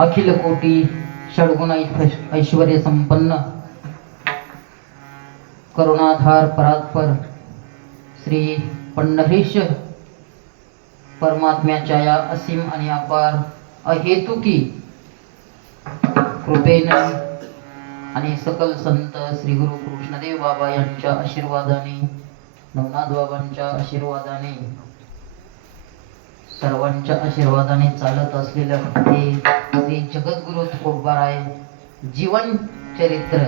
अखिल कोटी षडगुण ऐश्वर्य संपन्न करुणाधार परात्पर श्री पंढरीश परमात्म्याच्या या असीम आणि अपार अहेतुकी कृपेने आणि सकल संत श्री गुरु कृष्णदेव बाबा यांच्या आशीर्वादाने, नवनाथ बाबांच्या आशीर्वादाने, सर्वांच्या आशीर्वादाने चालत असलेलं हे श्री जगद्गुरु तुकोबाराय जीवन चरित्र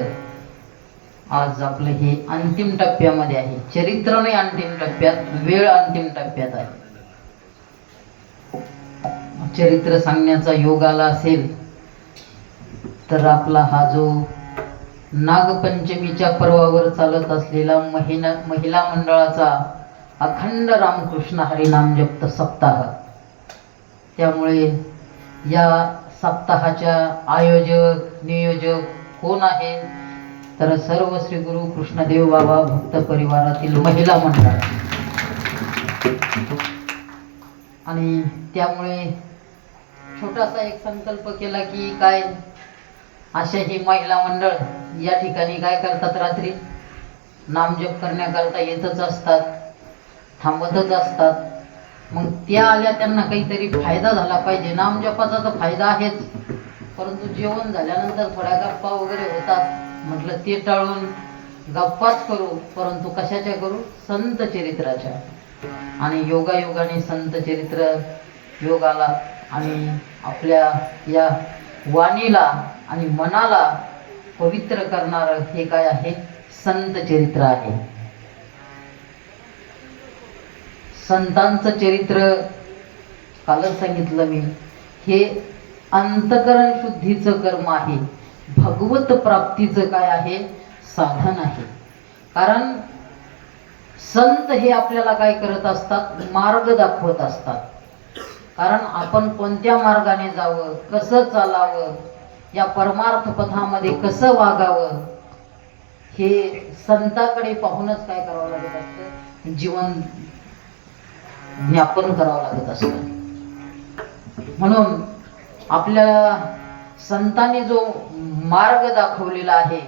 आज आपलं हे अंतिम टप्प्यामध्ये आहे. चरित्र नाही अंतिम टप्प्यात, वेळ अंतिम टप्प्यात आहे. चरित्र सांगण्याचा योग आला असेल तर आपला हा जो नागपंचमीच्या पर्वावर चालत असलेला महिला मंडळाचा अखंड रामकृष्ण हरिनाम जप सप्ताह, त्यामुळे या सप्ताहाच्या आयोजक नियोजक कोण आहे तर सर्व श्री गुरु कृष्णदेव बाबा भक्त परिवारातील महिला मंडळ. आणि त्यामुळे छोटासा एक संकल्प केला की काय अशा ही महिला मंडळ या ठिकाणी काय करतात, रात्री नामजप करण्याकरता येतच असतात, थांबतच असतात. मग त्या आल्या, त्यांना काहीतरी फायदा झाला पाहिजे. नामजपाचा तर फायदा आहेच, परंतु जेवण झाल्यानंतर थोड्या गप्पा वगैरे होतात. म्हटलं ते टाळून गप्पाच करू, परंतु कशाच्या करू, संत चरित्राच्या. आणि योगायोगाने संत चरित्र योग आला आणि आपल्या या वाणीला आणि मनाला पवित्र करणार हे काय आहे, संत चरित्र आहे. संतांचं चरित्र कालच सांगितलं मी, हे अंतकरण शुद्धीचं कर्म आहे, भगवत प्राप्तीचं काय आहे, साधन आहे. कारण संत हे आपल्याला काय करत असतात, मार्ग दाखवत असतात. कारण आपण कोणत्या मार्गाने जावं, कसं चालावं, या परमार्थ पथामध्ये कसं वागावं, हे संताकडे पाहूनच काय करावं लागत असतं, जीवन ज्ञापन करावं लागत असतं. म्हणून आपल्याला संतांनी जो मार्ग दाखवलेला आहे,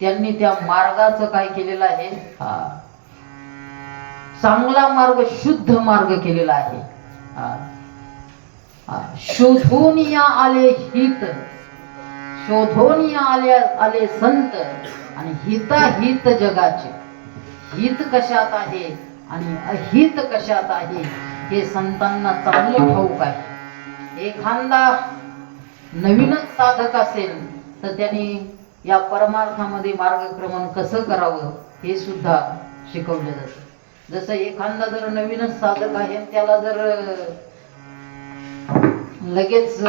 त्यांनी त्या मार्गाचं काय केलेलं आहे, चांगला मार्ग, शुद्ध मार्ग केलेला आहे. शोधून या आले हित, शोधून या आले संत, आणि हिताहित जगाचे. हित कशात आहे आणि अहित कशात आहे हे संतांना चांगलं ठाऊक आहे. एखादा नवीनच साधक असेल तर त्यांनी या परमार्थामध्ये मार्गक्रमण कसं करावं हे सुद्धा शिकवलं जातं. जसं एखादा जर नवीनच साधक आहे, त्याला जर लगेच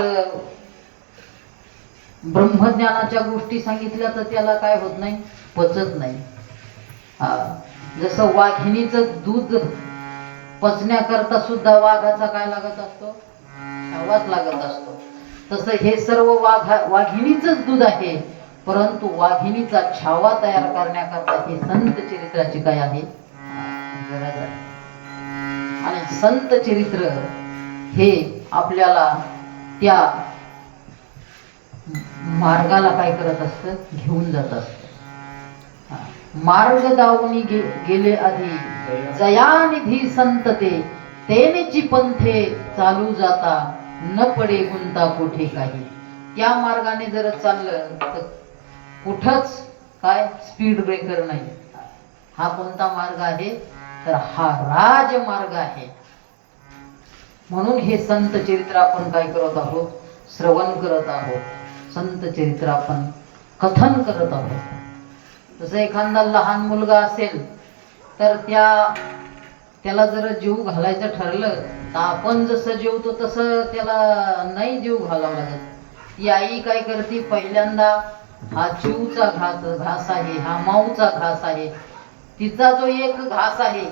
ब्रह्मज्ञानाच्या गोष्टी सांगितल्या तर त्याला काय होत नाही, पचत नाही. जसं वाघिणीचं दूध पचण्याकरता सुद्धा वाघाचा काय लागत असतो, छावाच लागत असतो. तसं हे सर्व वाघिणीचंच दूध आहे, परंतु वाघिणीचा छावा तयार करण्याकरता हे संत चरित्राची काय आहे, गरज आहे. आणि संत चरित्र हे आपल्याला त्या मार्गाला काय करत असतं, घेऊन जात असतं. मार्ग दावणी गेले आधी, जयानिधी संत तेनेची पंथे चालू जाता, न पडे गुंता कोठे काही. त्या मार्गाने जर चाललं तर कुठंच काय स्पीड ब्रेकर नाही. हा कोणता मार्ग आहे तर हा राजमार्ग आहे. म्हणून हे संत चरित्र आपण काय करत आहोत, श्रवण करत आहोत. संत चरित्र आपण कथन करत आहोत. जसं एखादा लहान मुलगा असेल तर त्याला जर जीव घालायचं ठरलं तर आपण जसं जेवतो तसं त्याला नाही जीव घालावं लागत. ती आई काय करते, पहिल्यांदा हा चिवचा घास आहे, हा माऊचा घास आहे, तिचा जो एक घास आहे,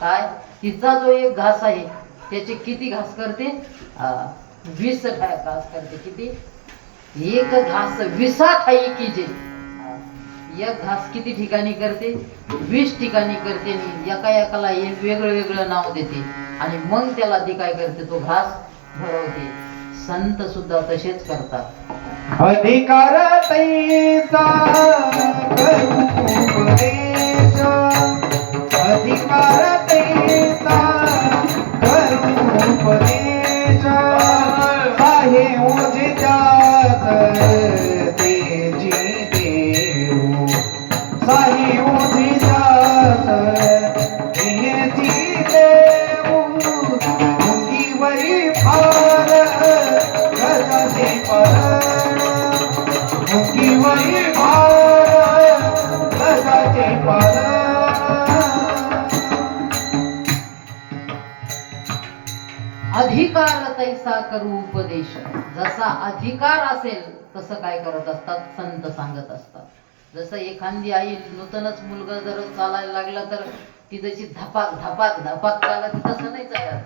काय तिचा जो एक घास आहे त्याचे किती घास करते, 20 घास करते. किती, एक घास 20 ठाई कीजे. एक घास किती ठिकाणी करते, 20 ठिकाणी करते. एका एकाला एक वेगळं वेगळं नाव देते आणि मग त्याला ती काय करते, तो घास भरवते. संत सुद्धा तसेच करतात. अधिकार तैसा करू उपदेश, अधिकार तैसा करू उपदेश, आहे उजित्यात तेजी देऊ, साही उजित्यात तेजी देऊ, मुंगीवरी फार गजाचे परण, मुंगीवरी फार गजाचे परण. अधिकार तैसा करू उपदेश. जसा अधिकार असेल तसं काय करत असतात, संत सांगत असतात. जसं एखादी आई नूतनच मुलगा जर चालायला लागला तर ती जशी धपाक धपाक धपाक चालत तसं नाही चालत.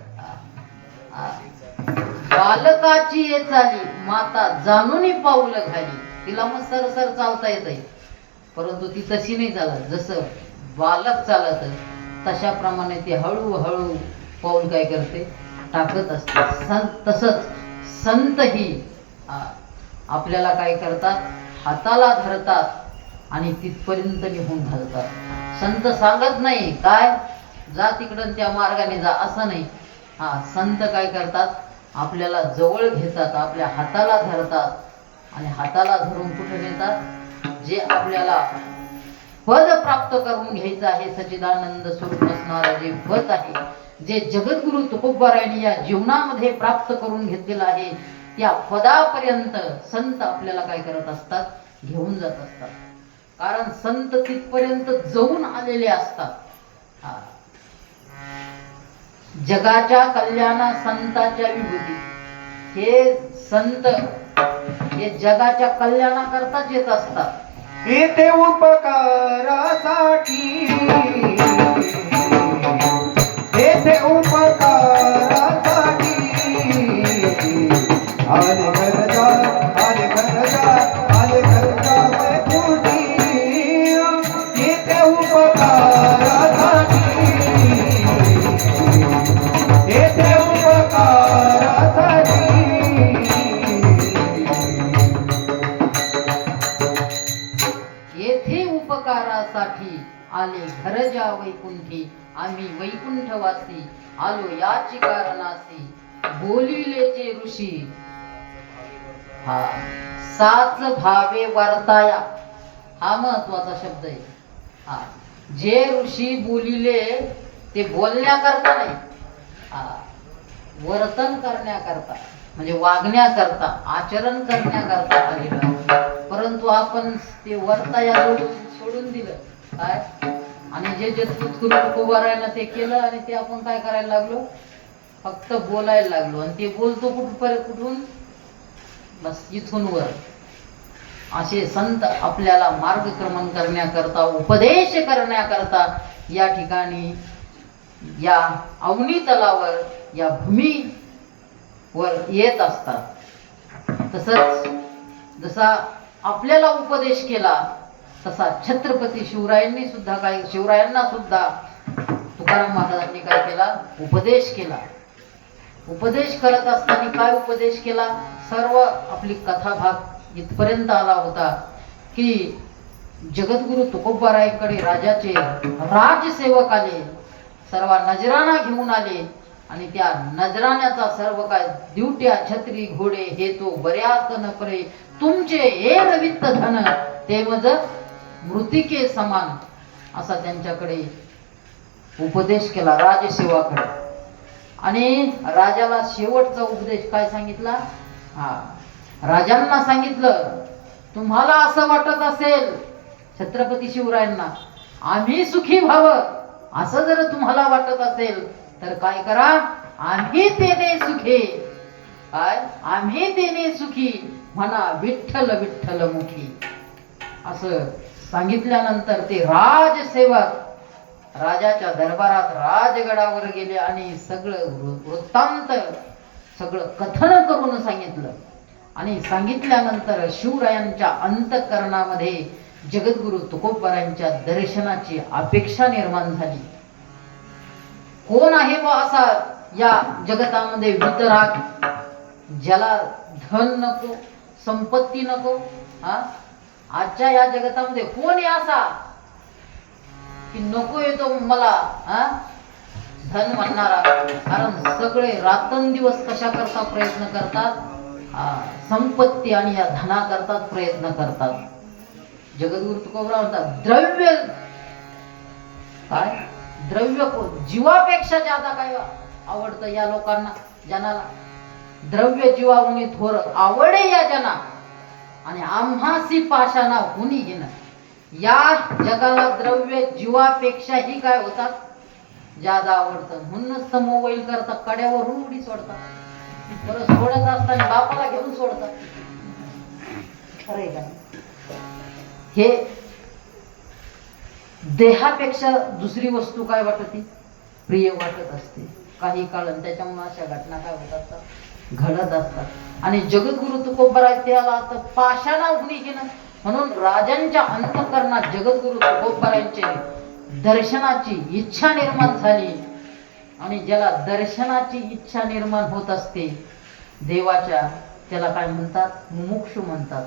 बालकाची ये चाली माता जाणून पाऊलं खाली. तिला मग सरसर चालता येत, परंतु ती तशी नाही चालत. जसं बालक चालत तशाप्रमाणे ती हळूहळू पाऊल काय करते, टाकत असते. तसंच संत ही आपल्याला काय करतात, हाताला धरतात आणि तिथपर्यंत निघून घालतात. संत सांगत नाही काय जा तिकडं त्या मार्गाने जा, असं नाही. संत काय करतात, आपल्याला जवळ घेतात, आपल्या हाताला धरतात आणि हाताला धरून कुठे नेतात, जे आपल्याला पद प्राप्त करून घ्यायचं आहे, सच्चिदानंद स्वरूप असणारं जे पद आहे, जे जगद्गुरु तुकोबारायांनी या जीवनामध्ये प्राप्त करून घेतलेलं आहे, त्या पदापर्यंत संत आपल्याला काय करत असतात, घेऊन जात असतात. कारण संत तिथपर्यंत जाऊन आलेले असतात. जगाच्या कल्याणा संतांच्या विभूती. हे संत हे जगाच्या कल्याणाकरताच येत असतात. येथे उपकारासाठी, येथे उपकारासाठी, आले घरचा, आले घरचा, आले घरचा वैकुंठी. येथे उपकारासाठी, येथे उपकारासाठी. येथे उपकारासाठी आले घरजा वैकुंठी. आम्ही वैकुंठवासी आलो याची कारणासी. बोलिलेचे ऋषी साच भावे वर्ताया. हा महत्वाचा शब्द आहे. जे ऋषी बोलिले ते बोलण्याकरता नाही, वर्तन करण्याकरता म्हणजे वागण्याकरता, आचरण करण्याकरता आलेलं. परंतु आपण ते वर्ताया सोडून दिलं काय, आणि जे जे तुकोबारायनं ते केलं आणि ते आपण काय करायला लागलो, फक्त बोलायला लागलो. आणि ते बोलतो कुठून, बस इथून वर. असे संत आपल्याला मार्गक्रमण करण्याकरता, उपदेश करण्याकरता या ठिकाणी, या अवनी तलावर, या भूमीवर येत असतात. तसंच जसा आपल्याला उपदेश केला तसा छत्रपती शिवरायांनी सुद्धा शिवरायांना सुद्धा तुकाराम महाराजांनी काय केला, उपदेश केला. उपदेश करत असताना काय उपदेश केला, सर्व आपली कथा भाग इथपर्यंत आला होता की जगद्गुरु तुकोबारायांकडे राजाचे राजसेवक आले, सर्व नजराणा घेऊन आले आणि त्या नजराण्याचा सर्व काय दिवट्या छत्री घोडे हे तो बऱ्यात न परे तुमचे हे रवित्त धन ते मज मृतिके समान, असा त्यांच्याकडे उपदेश केला राजसेवाकडे. आणि राजाला शेवटचा उपदेश काय सांगितला, राजांना सांगितलं, तुम्हाला असं वाटत असेल छत्रपती शिवरायांना आम्ही सुखी व्हावं, असं जर तुम्हाला वाटत असेल तर काय करा, आम्ही तेने सुखी. काय, आम्ही तेने सुखी म्हणा विठ्ठल विठ्ठल मुखी. असं सांगितल्यानंतर ते राजसेवक राजाच्या दरबारात राजगडावर गेले आणि सगळं वृत्तांत, सगळं कथन करून सांगितलं. आणि सांगितल्यानंतर शिवरायांच्या अंतःकरणामध्ये जगद्गुरु तुकोबारायांच्या दर्शनाची अपेक्षा निर्माण झाली. कोण आहे व असा या जगतामध्ये वितराग, ज्याला धन नको, संपत्ती नको. हा, आजच्या या जगतामध्ये कोण आहे असा की नको येतो मला हा धन म्हणणारा? कारण सगळे रात्रंदिवस कशा करता प्रयत्न करतात, संपत्ती आणि या धना करतात प्रयत्न करतात. जगद्गुरु तुकोबराव म्हणतात द्रव्य काय, द्रव्य जीवापेक्षा जादा काय आवडतं या लोकांना, जनाला. द्रव्य जीवाहुनी थोर आवडे या जना, आणि आम्हासी पाषाणा हुनी घेण. या जगाला द्रव्य जीवापेक्षाही काय होतात, जादा आवडतं. म्हणूनच तर मोबाईल करता कड्यावरून उडी सोडतात, बरं सोडत असताना बापाला घेऊन सोडतात. खरंय का? हे देहापेक्षा दुसरी वस्तू काय वाटते, प्रिय वाटत असते काही काळ. त्याच्यामुळे अशा घटना काय होतात, घडत असतात. आणि जगद्गुरु तुकोबराय त्याला आता पाषाणा उघडी घेणं. म्हणून राजांच्या अंतःकरणात जगद्गुरु तुकोबरायांचे दर्शनाची इच्छा निर्माण झाली. आणि ज्याला दर्शनाची इच्छा निर्माण होत असते देवाच्या, त्याला काय म्हणतात, मुमुक्षु म्हणतात.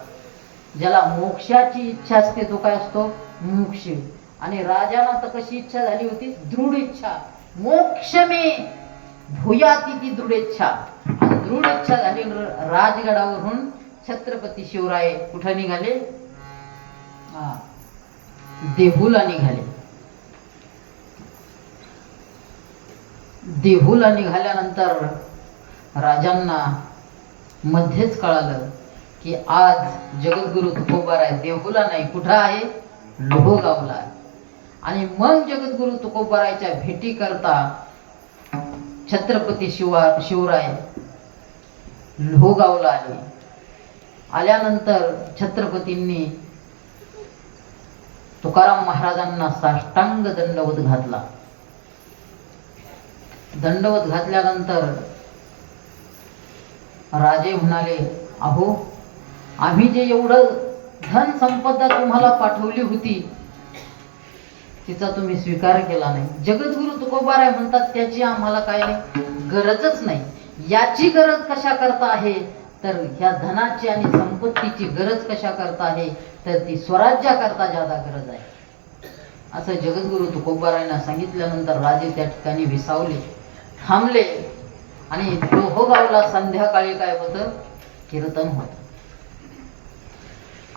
ज्याला मोक्षाची इच्छा असते तो काय असतो, मुमुक्षु. आणि राजाला तर कशी इच्छा झाली होती, दृढ इच्छा. मोक्ष मे भूयाती ती दृढ इच्छा. दृढ इच्छा झाली. राजगडावरून छत्रपती शिवराय कुठे निघाले, देहूला निघाले. देहूला निघाल्यानंतर राजांना मध्येच कळालं की आज जगद्गुरु तुकोबाराय देहूला नाही, कुठं आहे, लोहगावला आहे. आणि मग जगद्गुरु तुकोबारायच्या भेटी करता छत्रपती शिवराय लोहगावला आले. आल्यानंतर छत्रपतींनी तुकाराम महाराजांना साष्टांग दंडवत घातला. दंडवत घातल्यानंतर राजे म्हणाले, अहो आम्ही जे एवढं धन संपदा तुम्हाला पाठवली होती तिचा तुम्ही स्वीकार केला नाही. जगद्गुरु तुकोबाराय म्हणतात त्याची आम्हाला काय नाही, गरजच नाही. याची गरज कशा करता आहे, तर ह्या धनाची आणि संपत्तीची गरज कशा करता आहे, तर ती स्वराज्याकरता ज्यादा गरज आहे. असं जगद्गुरु तुकोबारायांना सांगितल्यानंतर राजे त्या ठिकाणी विसावले, थांबले. आणि लोहगावला संध्याकाळी काय होतं, कीर्तन होत.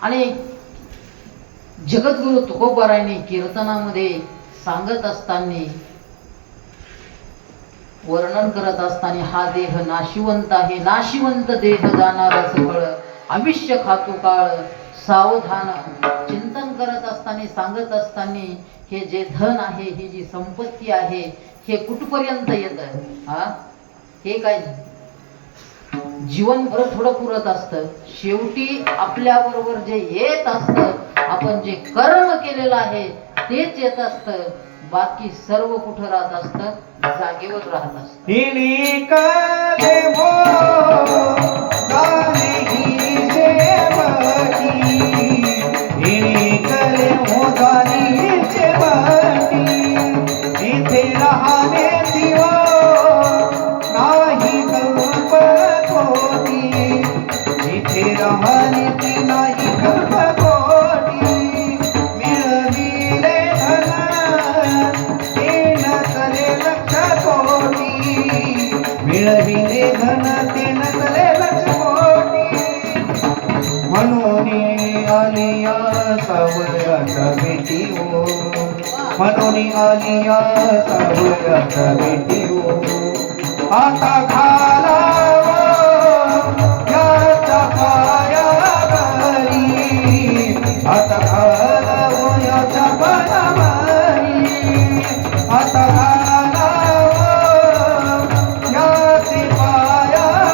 आणि जगद्गुरु तुकोबारायांनी कीर्तनामध्ये सांगत असताना, वर्णन करत असताना, हा देह नाशिवंत आहे, नाशिवंत देह जाणार सकळ, आयुष्य खातो काळ सावधान. चिंतन करत असताना, सांगत असताना, हे जे धन आहे, ही जी संपत्ती आहे, हे कुठपर्यंत येतं, हे काय जीवनभर थोडं पुरत असतं. शेवटी आपल्या बरोबर जे येत असतं, आपण जे कर्म केलेलं आहे तेच येत असतं. बाकी सर्व कुठं राहत असतं, जागेवर राहत असतं. मनोनी आलिया सावयात भेटीओ, आता घालावा याच्या पायावरी, आता घालावा याच्या पायावरी, आता घालावा याचे पायावरी,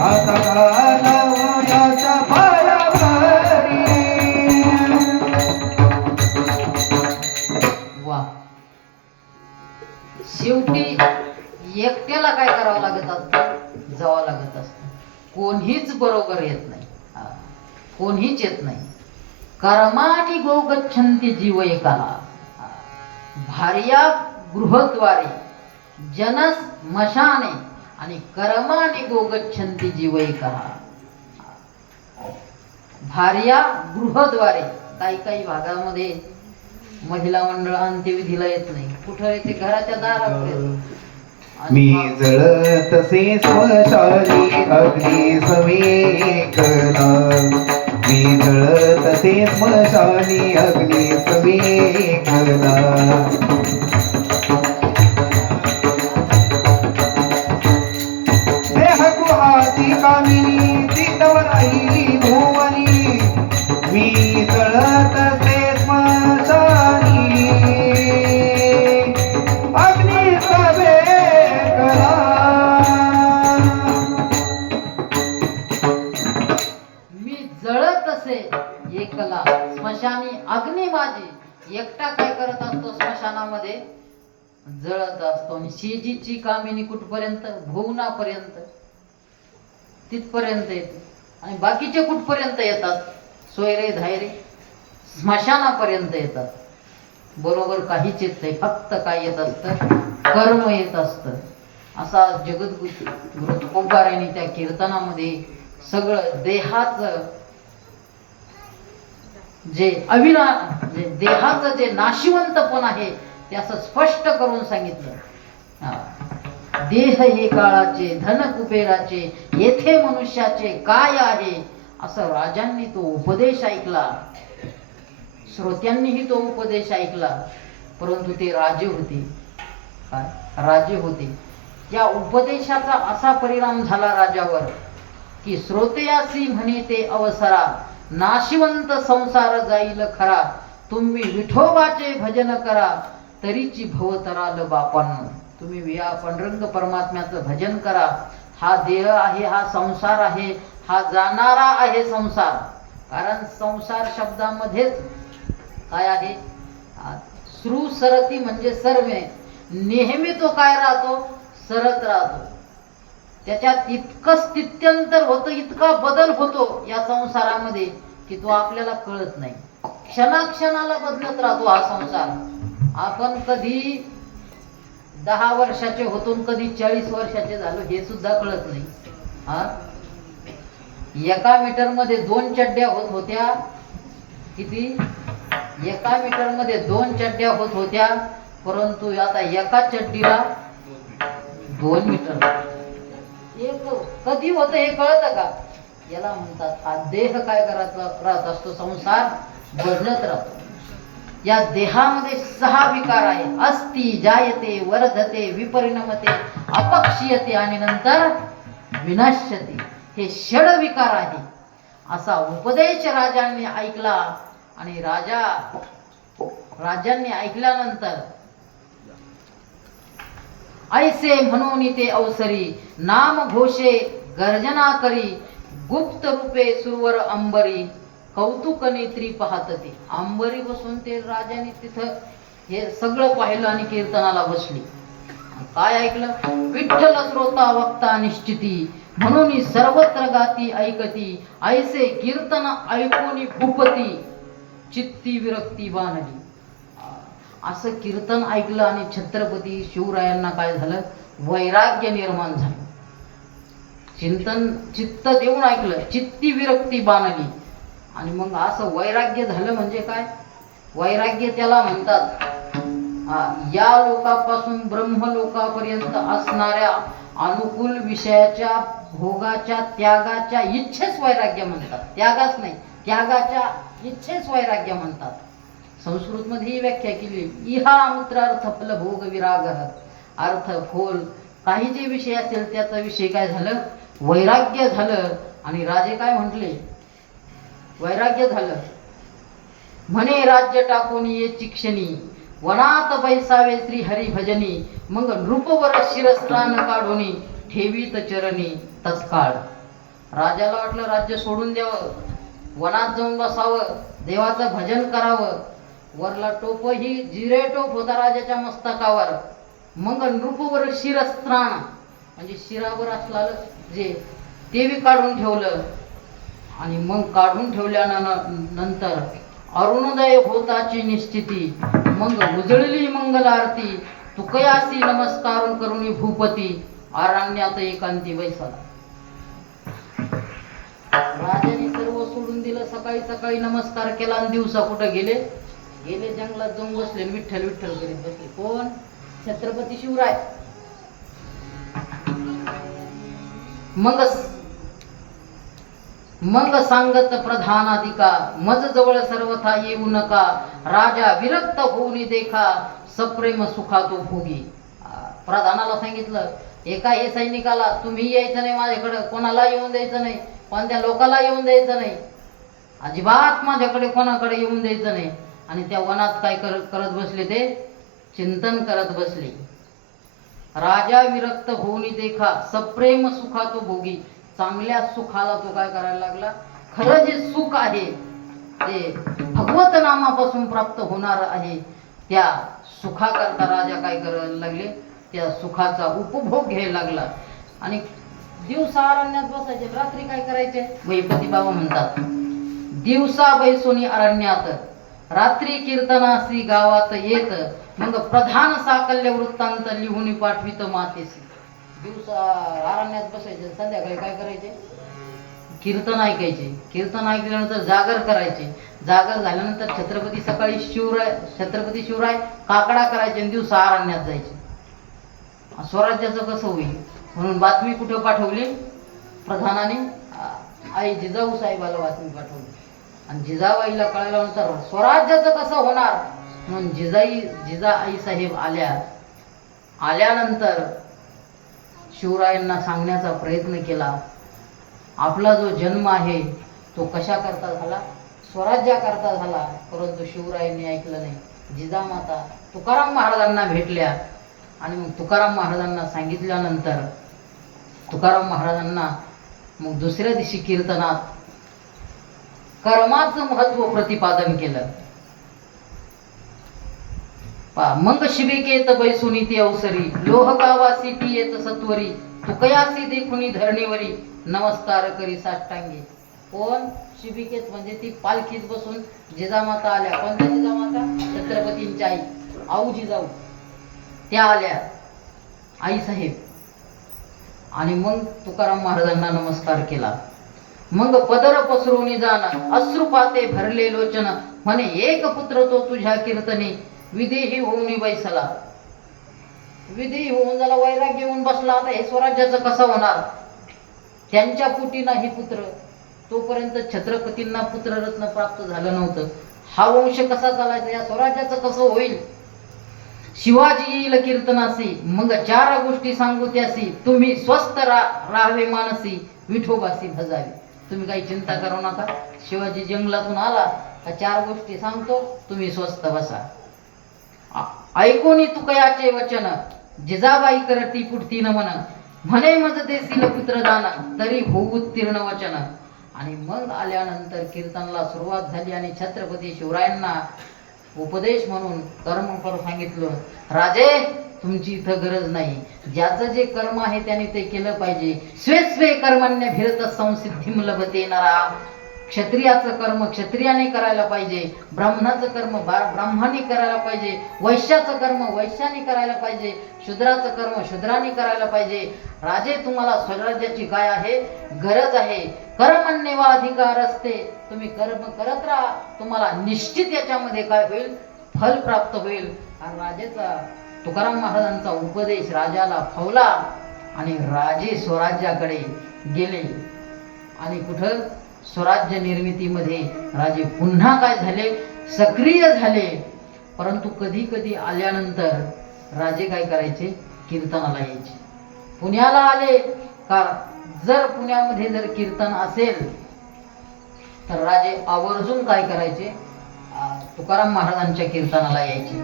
आता घालावा याच्या पायावरी. शेवटी एकट्याला काय करावं लागत असतं, जावं लागत असतं. कोणीच बरोबर येत नाही, कोणीच येत नाही. कर्माटी गो गच्छन्ति जीव एकाला, भार्या गृहद्वारे, जनस मशाने, आणि कर्माने गोगच्छन्ति जीवैकः. भार्या गृहद्वारे. काही काही भागामध्ये महिला मंडळ अंत्यविधीला येत नाही. कुठं येते? घराच्या दारापर्यंत. मी जळतसे स्मशानी अग्नी समेकला. मी जळतसे स्मशानी अग्नी समेकला. देहगृहाची कामिनी चितवराई भुवनी. मी जळतसे स्मशानी अग्नी समेकला. मी जळत असे एकला स्मशानी अग्नी माझी. एकटा काय करत असतो? स्मशानामध्ये जळत असतो. आणि शेजीची कामिनी कुठपर्यंत? भुवनापर्यंत, तिथपर्यंत येते. आणि बाकीचे कुठपर्यंत येतात? सोयरे धायरे स्मशानापर्यंत येतात. बरोबर काहीच येत नाही. फक्त काय येत असतं? कर्म येत असतं. असा जगद्गुरु तुकोबारायांनी त्या कीर्तनामध्ये सगळं देहाचं जे देहाचं जे नाशिवंतपण आहे ते असं स्पष्ट करून सांगितलं. देह हे काळाचे, धन कुबेराचे, येथे मनुष्याचे काय आहे, असं राजांनी तो उपदेश ऐकला. श्रोत्यांनीही तो उपदेश ऐकला. परंतु ते राजे होते. काय? राजे होते. या उपदेशाचा असा परिणाम झाला राजावर की श्रोतेयासी म्हणे ते अवसरा, नाशिवंत संसार जाईल खरा. तुम्ही विठोबाचे भजन करा, तरीची भवतराल बापांनो. तुम्ही या पांडुरंग परमात्म्याचं भजन करा. हा देह आहे, हा संसार आहे, हा जाणारा आहे संसार. कारण संसार शब्दामध्येच काय आहे? श्रू सरती म्हणजे सर्वे. नेहमी तो काय राहतो? सरत राहतो. त्याच्यात इतकं स्थित्यंतर होतं, इतका बदल होतो या संसारामध्ये की तो आपल्याला कळत नाही. क्षणाक्षणाला बदलत राहतो हा संसार. आपण कधी 10 वर्षाचे होतो, कधी 40 वर्षाचे झालो हे सुद्धा कळत नाही. एका मीटर मध्ये 2 चड्ड्या होत होत्या. किती? एका मीटर मध्ये 2 चड्ड्या होत होत्या. परंतु आता एका चड्डीला 2 मीटर. एक कधी होत हे कळतं का? याला म्हणतात हा देह काय राहत असतो? संसार बदलत राहतो. या देहामध्ये 6 विकार आहे. अस्ति, जायते, वर्धते, विपरिणमते, अपक्षीयते आणि नंतर विनश्यते. हे षड विकार आहे. असा उपदेश राजांनी ऐकला. आणि राजांनी ऐकल्यानंतर ऐसे म्हणून ते अवसरी, नाम घोषे गर्जना करी, गुप्त रूपे सुरवर अंबरी, कौतुक नेत्री पाहतते. अंबरी बसून ते राजाने तिथं हे सगळं पाहिलं आणि कीर्तनाला बसली. काय ऐकलं? विठ्ठल श्रोता वक्ता निश्चिती, म्हणून सर्वत्र गाती ऐकती, ऐसे कीर्तन ऐकून भूपती, चित्ती विरक्ती बाणली. असं कीर्तन ऐकलं आणि छत्रपती शिवरायांना काय झालं? वैराग्य निर्माण झालं. चित्त देऊन ऐकलं, चित्ती विरक्ती बाणली. आणि मग असं वैराग्य झालं म्हणजे काय? वैराग्य त्याला म्हणतात या लोकापासून ब्रह्मलोकापर्यंत असणाऱ्या अनुकूल विषयाच्या भोगाच्या त्यागाच्या इच्छेस वैराग्य म्हणतात. त्यागाच नाही, त्यागाच्या इच्छेस वैराग्य म्हणतात. संस्कृत मध्ये ही व्याख्या केली. इहा मूत्रार्थ फल भोग विराग. अर्थ फल काही जे विषय असेल त्याचा विषय काय झालं? वैराग्य झालं. आणि राजे काय म्हटले? वैराग्य झालं. म्हणे राज्य टाकून ये चिक्षणी, वनात बैसावे श्री हरी भजनी, मग नृपवर शिरस्त्रान काढूनी, ठेवीत चरणी तत्काळ. राजाला वाटलं राज्य सोडून द्यावं, वनात जाऊन बसावं, देवाचं भजन करावं. वरला टोप ही जिरे टोप होता राजाच्या मस्तकावर. मग नृपवर शिरस्त्राण म्हणजे शिरावर असलेलं जे ते बी काढून ठेवलं. आणि मग काढून ठेवल्यानंतर अरुणोदय होताची निश्चिती, मग उजळली मंगल आरती, तुकयासी नमस्कार करुणी भूपती, अरण्यात एकांती बैसला. राजाने सर्व सोडून दिलं. सकाळी सकाळी नमस्कार केला आणि दिवसा कुठं गेले? गेले जंगलात जाऊन बसले, विठ्ठल विठ्ठल करीत बसले. कोण? छत्रपती शिवराय. मग सांगत प्रधानाधिका, मज जवळ सर्वथा येऊ नका. राजा विरक्त होऊन देखा, सप्रेम सुखा तो भोगी. प्रधानाला सांगितलं, एका हे सैनिकाला तुम्ही यायचं नाही माझ्याकडे, कोणाला येऊन द्यायचं नाही, कोणत्या लोकाला येऊन द्यायचं नाही, अजिबात माझ्याकडे कोणाकडे येऊन द्यायचं नाही. आणि त्या वनात काय करत बसले? ते चिंतन करत बसले. राजा विरक्त होऊन देखा, सप्रेम सुखा तो भोगी. चांगल्या सुखाला तो काय करायला लागला? खरं जे सुख आहे ते भगवत नामापासून प्राप्त होणार आहे, त्या सुखाकरता राजा काय करायला लागले? त्या सुखाचा उपभोग घ्यायला लागला. आणि दिवसा अरण्यात बसायचे, रात्री काय करायचे? वैपती बाबा म्हणतात, दिवसा बैसोनी अरण्यात, रात्री कीर्तनासी गावात येत. मग प्रधान साकल्य वृत्तांत लिहून पाठवित मातेसी. दिवसा अरण्यात बसायचे, संध्याकाळी काय करायचे? कीर्तन ऐकायचे. कीर्तन ऐकल्यानंतर जागर करायचे. जागर झाल्यानंतर छत्रपती शिवराय काकडा करायचे आणि दिवसा अरण्यात जायचे. स्वराज्याचं कसं होईल म्हणून बातमी कुठं पाठवली? प्रधानाने आई जिजाऊ साहेबाला बातमी पाठवली. आणि जिजाबाईला कळल्यानंतर स्वराज्याचं कसं होणार म्हणून जिजाई साहेब आल्यानंतर शिवरायांना सांगण्याचा प्रयत्न केला. आपला जो जन्म आहे तो कशा करता झाला? स्वराज्याकरता झाला. परंतु शिवरायांनी ऐकलं नाही. जिजामाता तुकाराम महाराजांना भेटल्या आणि मग तुकाराम महाराजांना सांगितल्यानंतर तुकाराम महाराजांना मग दुसऱ्या दिवशी कीर्तनात कर्माचं महत्व प्रतिपादन केलं. मग शिबिकेत बैसुनी ती अवसरी, लोहगावासी ती येत सत्वरी, तुकयासी देखुनी धरणीवरी, नमस्कार करी साष्टांगी. कोण? शिबिकेत म्हणजे ती पालखीत बसून जिजामाता आल्या. कोणत्या जिजामाता? छत्रपतींची आई आऊ जिजाऊ. त्या आल्या आई साहेब. आणि मग तुकाराम महाराजांना नमस्कार केला. मग पदर पसरवणी जाण, अश्रुपाते भरले लोचन, म्हणे एक पुत्र तो तुझ्या कीर्तनी, विदेही होऊन बैसला. विदेही होऊन झाला, वैराग्य येऊन बसला. आता हे स्वराज्याचं कसं होणार? त्यांच्या पोटी नाही पुत्र. तोपर्यंत छत्रपतींना पुत्ररत्न प्राप्त झालं नव्हतं. हा वंश कसा चालायचा? या स्वराज्याचं कसं होईल? शिवाजी येईल कीर्तनासी, मग 4 गोष्टी सांगू त्यासी, तुम्ही स्वस्थ राहावे मानसी, विठोबासी भजावी. तुम्ही काही चिंता करू नका. शिवाजी जंगलातून आला का 4 गोष्टी सांगतो, तुम्ही स्वस्थ बसा. ऐकोनी तुकयाचे वचन, जिजाबाई करती पुढती नमन, म्हणे मज देसील पुत्रदान, तरी होऊ उत्तीर्ण वचन. आणि मग आल्यानंतर कीर्तनाला सुरुवात झाली आणि छत्रपती शिवरायांना उपदेश म्हणून कर्म करू सांगितलं. राजे, तुमची इथं गरज नाही. ज्याचं जे कर्म आहे त्याने ते केलं पाहिजे. स्वे स्वे कर्मण्य भिरत संसिद्धिम लभते नरा. क्षत्रियाचं कर्म क्षत्रियाने करायला पाहिजे, ब्राह्मणाचं कर्म ब्राह्मणाने करायला पाहिजे, वैश्याचं कर्म वैश्याने करायला पाहिजे, शूद्राचं कर्म शूद्राने करायला पाहिजे. राजे, तुम्हाला स्वराज्याची काय आहे? गरज आहे. कर्मण्येवा अधिकार असते. तुम्ही कर्म करत राहा, तुम्हाला निश्चित याच्यामध्ये काय होईल? फल प्राप्त होईल. आणि राजेचा तुकाराम महाराजांचा उपदेश राजाला फावला आणि राजे स्वराज्याकडे गेले. आणि कुठं? स्वराज्य निर्मितीमध्ये राजे पुन्हा काय झाले? सक्रिय झाले. परंतु कधी कधी आल्यानंतर राजे काय करायचे? कीर्तनाला यायचे. पुण्याला आले का जर पुण्यामध्ये जर कीर्तन असेल तर राजे आवर्जून काय करायचे? तुकाराम महाराजांच्या कीर्तनाला यायचे.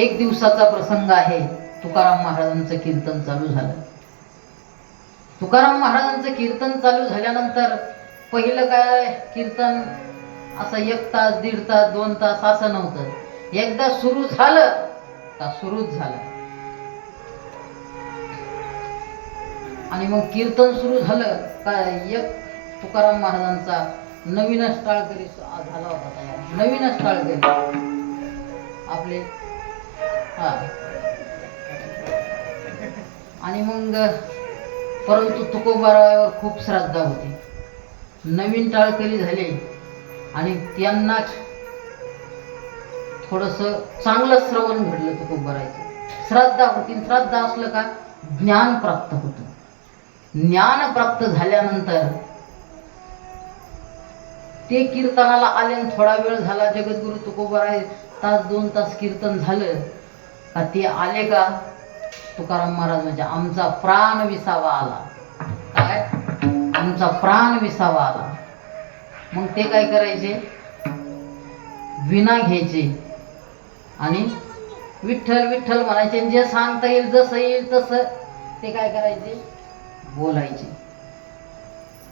एक दिवसाचा प्रसंग आहे. तुकाराम महाराजांचं कीर्तन चालू झालं. तुकाराम महाराजांचं कीर्तन चालू झाल्यानंतर पहिलं काय कीर्तन असं 1 तास 1.5 तास 2 तास असं नव्हतं. एकदा सुरू झालं का सुरूच झालं. आणि मग कीर्तन सुरू झालं का एक तुकाराम महाराजांचा नवीनच टाळकरी झाला होता तयार. नवीनच टाळकरी आपले हा. आणि मग परंतु तुकोबारावर खूप श्रद्धा होती. नवीन टाळकरी झाले आणि त्यांना थोडस चांगलं श्रवण घडलं तुकोबारायचं. श्रद्धा होती. श्रद्धा असलं का ज्ञान प्राप्त होतं. ज्ञान प्राप्त झाल्यानंतर ते कीर्तनाला आले आणि थोडा वेळ झाला. जगद्गुरु तुकोबाराय तास 2 तास कीर्तन झालं का ते आले का तुकाराम महाराज म्हणजे आमचा प्राण विसावा आला. काय? आमचा प्राण विसावा आला. मग ते काय करायचे? विना घ्यायचे आणि विठ्ठल विठ्ठल म्हणायचे. जे सांगता येईल जसं येईल तसं ते काय करायचे? बोलायचे.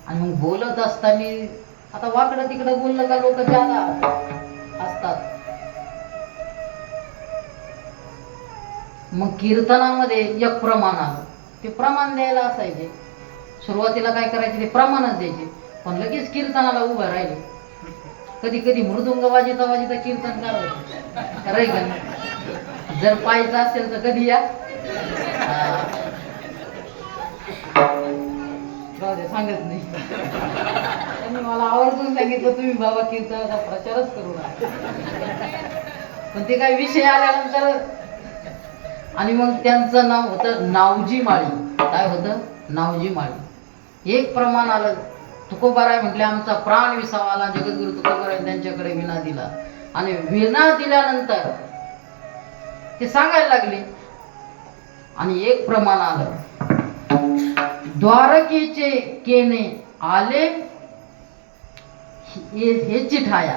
आणि मग बोलत असताना आता वाकडं तिकडं बोललं का लोक ज्यादा असतात. मग कीर्तनामध्ये एक प्रमाण आलं. ते प्रमाण द्यायला असायचे. सुरुवातीला काय करायचे? ते प्रमाणच द्यायचे. पण लगेच कीर्तनाला उभं राहिले. कधी कधी मृदुंग वाजिता वाजिता कीर्तन करायचं. करायचं का नाही? जर पाहायचं असेल तर कधी या. सांगत नाही. त्यांनी मला आवर्जून सांगितलं तुम्ही बाबा कीर्तनाचा प्रचारच करू नका. पण ते काय विषय आल्यानंतर. आणि मग त्यांचं नाव होतं नावजी माळी. काय होतं? नावजी माळी. एक प्रमाण आलं. तुकोबाराय म्हटले आमचा प्राण विसावा आला. जगद्गुरु तुकोबाराय त्यांच्याकडे विना दिला. आणि विना दिल्यानंतर ते सांगायला लागले. आणि एक प्रमाण आलं. द्वारकेचे केने आले हे चिठाया.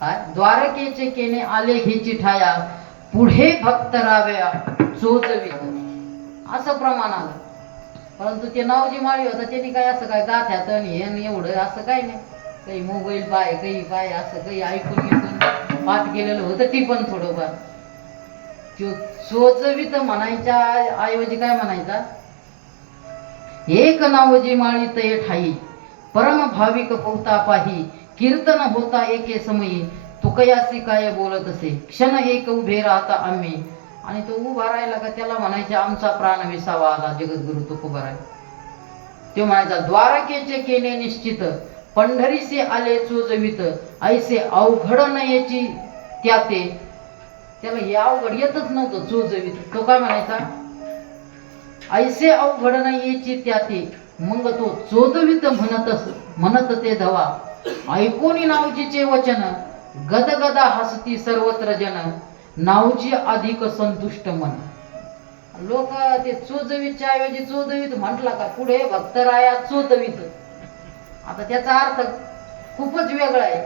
काय? द्वारकेचे केने आले हे चिठाया. पुढे भक्त राव्या चोचवीत. असं प्रमाण आलं. परंतु ते नावजी माळी होता. त्यांनी काय असं काय गाथ्यात आणि एवढं असं काय नाही. काही मोबाईल पाय काही पाय असं काही ऐकून घेऊन पाठ केलेलं होतं. ती पण थोडंफार चोचवीत म्हणायच्या ऐवजी काय म्हणायचा? एक नावजी माळी तय ठाई परम भाविक पोहता पाही. कीर्तन होता एके समयी तुकयासी काय बोलत असे. क्षण एक उभे राहता आम्ही. आणि तो उभा राहिला का त्याला म्हणायचे आमचा प्राण विसावा आला. जगद्गुरु तुकोबाराय ते म्हणायचा द्वारकेचे केले निश्चित पंढरीसे आले चोजवीत. ऐसे अवघड नयेची त्याते. त्याला हे अवघड येतच नव्हतं चोजवीत. तो काय म्हणायचा? ऐसे अवघड नयेची त्याते. मग तो चोजवीत म्हणत ते धवा. ऐकोनी नावजीचे वचन गदगदा हसती सर्वत्र जन. नावजी अधिक संतुष्ट मन. लोक ते चोजवीतच्या ऐवजी चोदवीत म्हटला का पुढे भक्तराया चोदवीत. आता त्याचा अर्थ खूपच वेगळा आहे.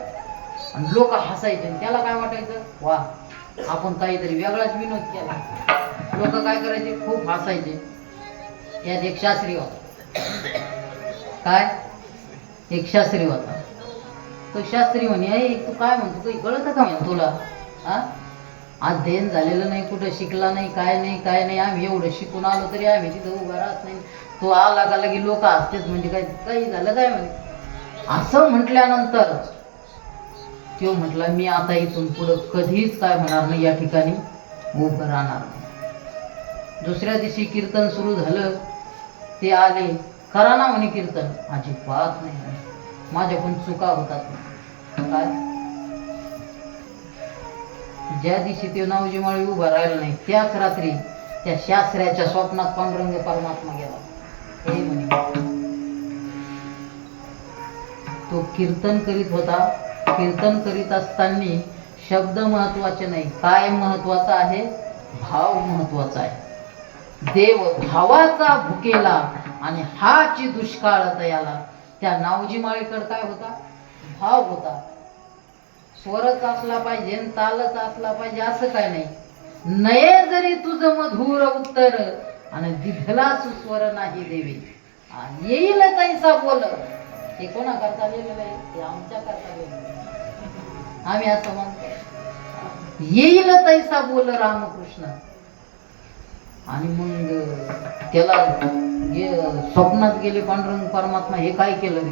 आणि लोक हसायचे. त्याला काय वाटायचं? वा आपण काहीतरी वेगळाच विनोद केला. लोक काय करायचे? खूप हसायचे. यात एक शास्त्री होता. काय? एक शास्त्री होता. तो शास्त्री म्हणे तू काय म्हणतो? काही कळत का म्हणे तुला? अध्ययन झालेलं नाही. कुठं शिकला नाही. काय नाही काय नाही. आम्ही एवढं शिकून आलो तरी आम्ही तिथं उभा राहत नाही. तो आला का लगे लोक असतेच म्हणजे काय काही झालं काय म्हणे. असं म्हटल्यानंतर तो म्हटला मी आता इथून पुढं कधीच काय होणार नाही या ठिकाणी उभं राहणार नाही. दुसऱ्या दिवशी कीर्तन सुरू झालं. ते आले. करा ना म्हणे कीर्तन. अजिबात नाही. माझ्या पण चुका होतात. काय? ज्या दिवशी ते नावजी माळी उभा राहिला नाही त्याच रात्री त्या शास्त्र्याच्या स्वप्नात पांडुरंग परमात्मा गेला. हे म्हणे तो कीर्तन करीत होता. कीर्तन करीत असताना शब्द महत्वाचे नाही. काय महत्वाचा आहे? भाव महत्वाचा आहे. देव भावाचा भुकेला आणि हाची दुष्काळ तयाला. त्या नावजी माळीकडे काय होता? भाव होता. स्वरच असला पाहिजे तालच असला पाहिजे असं काय नाही. नये जरी तुझं मधुर उत्तर आणि दिधला सुस्वर नाही देवी. येईल तैसा बोल. हे कोणा करता लिहिलेलं आहे? हे आमच्या करता लिहिलेलं आहे. आम्ही असं म्हणतो येईल तैसा बोल रामकृष्ण. आणि मग त्याला स्वप्नात गेले पांडुरंग परमात्मा. हे काय केलं रे?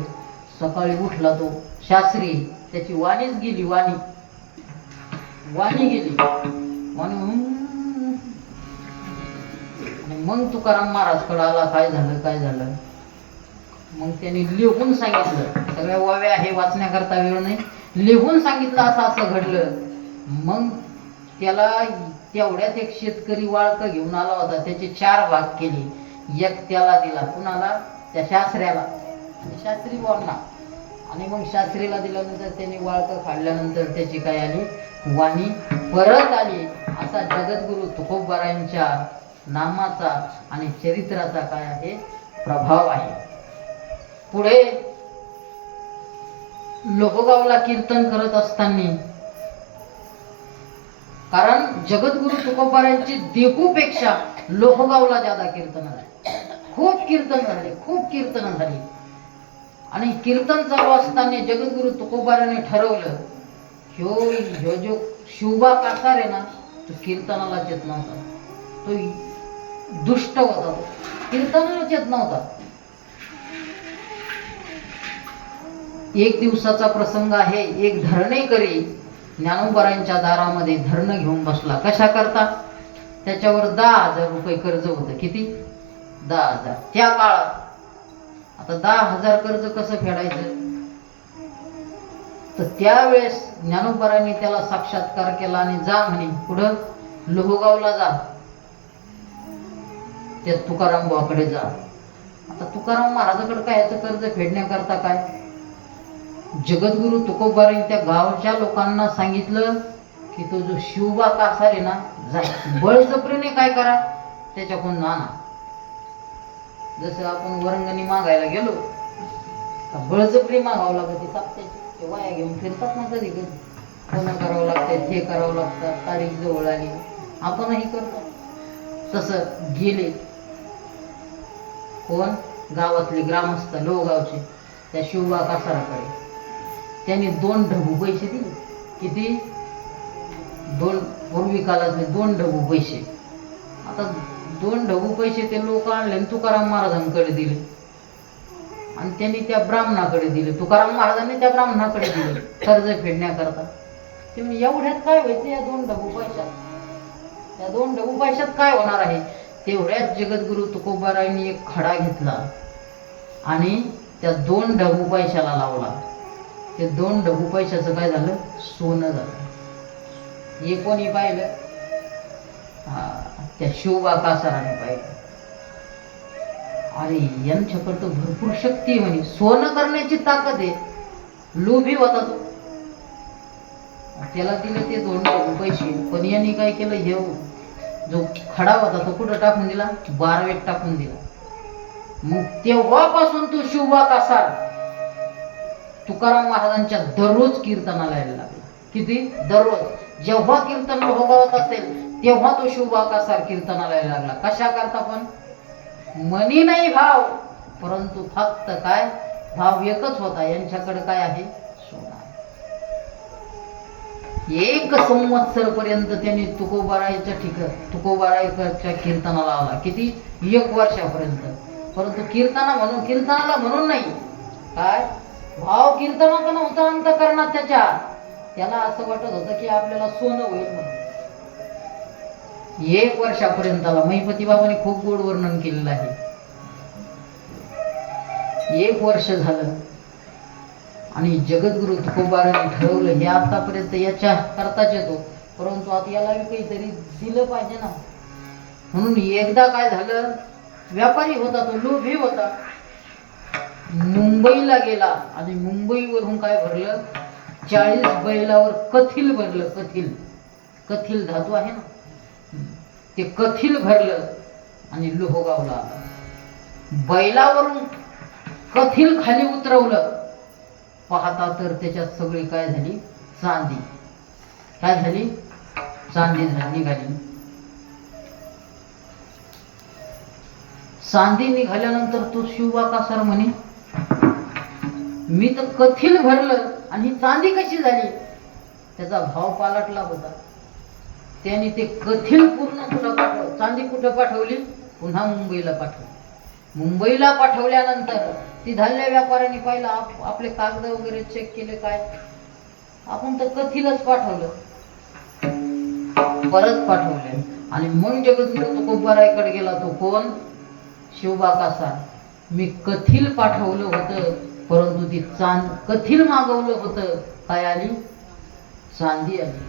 सकाळी उठला तो शास्त्री. त्याची वाणीच गेली. वाणी गेली. वाणी मग तुकाराम महाराज कळाला काय झालं. मग त्यांनी लिहून सांगितलं, सगळ्या वाव्या हे वाचण्याकरता वेळ नाही, लिहून सांगितलं असं घडलं. मग त्याला तेवढ्यात एक शेतकरी वाळक घेऊन आला होता, त्याचे 4 भाग केले. एक त्याला दिला, कुणाला? त्या शास्त्र्याला, शास्त्री बोलना. आणि मग शास्त्रीला दिल्यानंतर त्यांनी वाळक काढल्यानंतर त्याची काय आली? वाणी परत आली. असा जगद्गुरु तुकोबारायांच्या नामाचा आणि चरित्राचा काय आहे? प्रभाव आहे. पुढे लोहगावला कीर्तन करत असताना, कारण जगद्गुरु तुकोबारायांची देहूपेक्षा लोहगावला ज्यादा कीर्तन झाले, खूप कीर्तन झाली. आणि कीर्तन चालू असताना जगद्गुरु तुकोबाराने ठरवलं, ह्यो जो शिवबा कासार आहे ना, तो कीर्तनालाच येत नव्हता, तो दुष्ट होता, तो कीर्तनालाच येत नव्हता. एक दिवसाचा प्रसंग आहे. एक धरणेकरी ज्ञानोबारायांच्या दारामध्ये धरण घेऊन बसला. कशा करता? त्याच्यावर 10,000 रुपये कर्ज होतं. किती? 10,000. त्या काळात आता 10,000 कर्ज कसं फेडायचं? तर त्यावेळेस ज्ञानोबारांनी त्याला साक्षात्कार केला आणि जा म्हणे, पुढं लोहगावला जा, त्या तुकाराम बुवाकडे जा. आता तुकाराम महाराजाकडे काय याचं कर्ज फेडण्याकरता काय? जगद्गुरु तुकोबारांनी त्या गावच्या लोकांना सांगितलं की तो जो शिवबा कासार आहे ना, जा बळजबरीने काय करा, त्याच्याकडून आणा. जसं आपण वरंगणी मागायला गेलो, बळजबरी मागावं लागते, साप्त्याची वाया घेऊन फिरतात ना, कधी फोन करावं लागतात, हे करावं लागतात, तारीख जवळ आली, आपणही करतो. तसं गेले कोण? गावातले ग्रामस्थ, लोहगावचे, त्या शिवबा कासाराकडे. त्यांनी 2 ढबू पैसे दिले. किती? 2 पूर्वी काळातले 2 ढबू पैसे. आता 2 ढबू पैसे ते लोक आणले आणि तुकाराम महाराजांकडे दिले, आणि त्यांनी त्या ब्राह्मणाकडे दिले. तुकाराम महाराजांनी त्या ब्राह्मणाकडे दिले कर्ज फेडण्याकरता. ते म्हणजे एवढ्यात काय व्हायचं या 2 ढबू पैशात? त्या 2 ढबू पैशात काय होणार आहे? तेवढ्यात जगद्गुरु तुकोबारायांनी एक खडा घेतला आणि त्या 2 ढबू पैशाला लावला. ते 2 ढबू पैशाचं काय झालं? सोनं झालं. हे कोणी पाहिलं? त्या शिवबा कासाराने पाहिलं. अरे यांच्याकडे तर भरपूर शक्ती आहे म्हणे, सोनं करण्याची ताकद आहे. लोभी होता तो, त्याला दिले ते 2 ढबू पैसे. पण यांनी काय केलं? हे जो खडा होता तो कुठं टाकून दिला? 12वेत टाकून दिला. मग तेव्हापासून तो शिवबा कासार तुकाराम महाराजांच्या दररोज कीर्तनाला यायला लागला. किती? दररोज. जेव्हा कीर्तन लोहगावात असेल तेव्हा तो शिवबा कासार कीर्तनाला यायला लागला. कशा करता? पण मनी नाही भाव, परंतु फक्त काय? भाव एकच होता, यांच्याकडे काय आहे? सोना. 1 संवत्सर पर्यंत त्यांनी तुकोबारायांच्या कीर्तनाला आला. किती? 1 वर्षापर्यंत. परंतु कीर्तनाला म्हणून नाही, काय भाव कीर्तनाचा नव्हता अंतःकरणात त्याला असं वाटत होतं की आपल्याला सोनं होईल म्हणून. 1 वर्षापर्यंत आला. महिपती बाबांनी खूप गोड वर्णन केलेलं आहे. 1 वर्ष झालं आणि जगद्गुरु तुकोबारांनी ठरवलं, हे आतापर्यंत याच्या करताच येतो, परंतु आता याला काहीतरी दिलं पाहिजे ना. म्हणून एकदा काय झालं, व्यापारी होता तो, लोभी होता, मुंबईला गेला आणि मुंबईवरून काय भरलं? 40 बैलावर कथिल भरलं. कथिल धातू आहे ना, ते कथिल भरलं आणि लोहगावला आला. बैलावरून कथिल खाली उतरवलं. पाहता तर त्याच्यात सगळी काय झाली? चांदी. काय झाली? चांदी निघाली. चांदी निघाल्यानंतर तो शिवबा कासार म्हणे, मी तर कथिल भरलं आणि ही चांदी कशी झाली? त्याचा भाव पालटला होता. त्याने ते कथिल पूर्ण कुठं पाठवलं? चांदी कुठं पाठवली? पुन्हा मुंबईला पाठवली. मुंबईला पाठवल्यानंतर तिथल्या व्यापाऱ्यांनी पाहिलं, आपले कागद वगैरे चेक केले, काय आपण तर कथिलच पाठवलं. परत पाठवले. आणि मग जगद्गुरु तुकोबारायकडे गेला. तो कोण? शिवबा कासार. मी कथील पाठवलं होतं, परंतु ती कथील मागवलं होतं, काय आली? चांदी आली.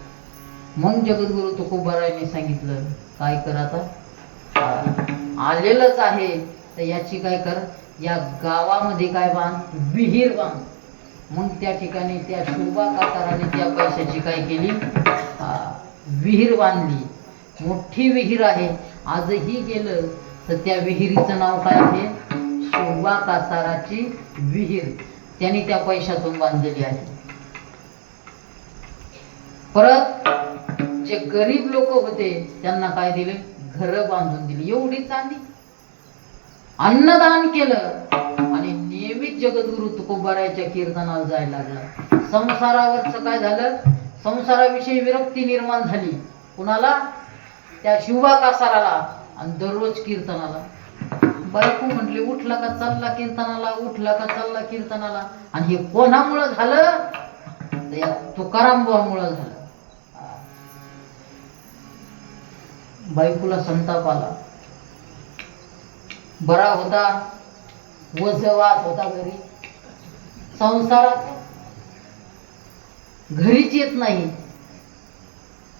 मग जगद्गुरु तुकोबारायने सांगितलं, काय कर आता, आलेलंच आहे तर याची काय कर, या गावामध्ये काय बांध, विहीर बांध. मग त्या ठिकाणी त्या शिवबा कासाराने त्या पैशाची काय केली, विहीर बांधली. मोठी विहीर आहे. आजही गेलं तर त्या विहिरीचं नाव काय आहे? शिवबा कासाराची विहीर. त्यांनी त्या पैशातून बांधलेली आहे. परत जे गरीब लोक होते त्यांना काय दिले? घर बांधून दिली. एवढी चांदी. अन्नदान केलं आणि नियमित जगद्गुरु तुकोबारायच्या कीर्तनाला जायला लागला. संसारावरच काय झालं? संसाराविषयी विरक्ती निर्माण झाली. कुणाला? त्या शिवबा कासाराला. आणि दररोज कीर्तनाला. बायको म्हटली, उठला का चालला कीर्तनाला, उठला का चालला कीर्तनाला. आणि हे कोणामुळं झालं? तर या तुकाराम बुवामुळं झालं. बायकोला संताप आला. बरा होता, वजवात होता घरी, संसारात घरीच येत नाही.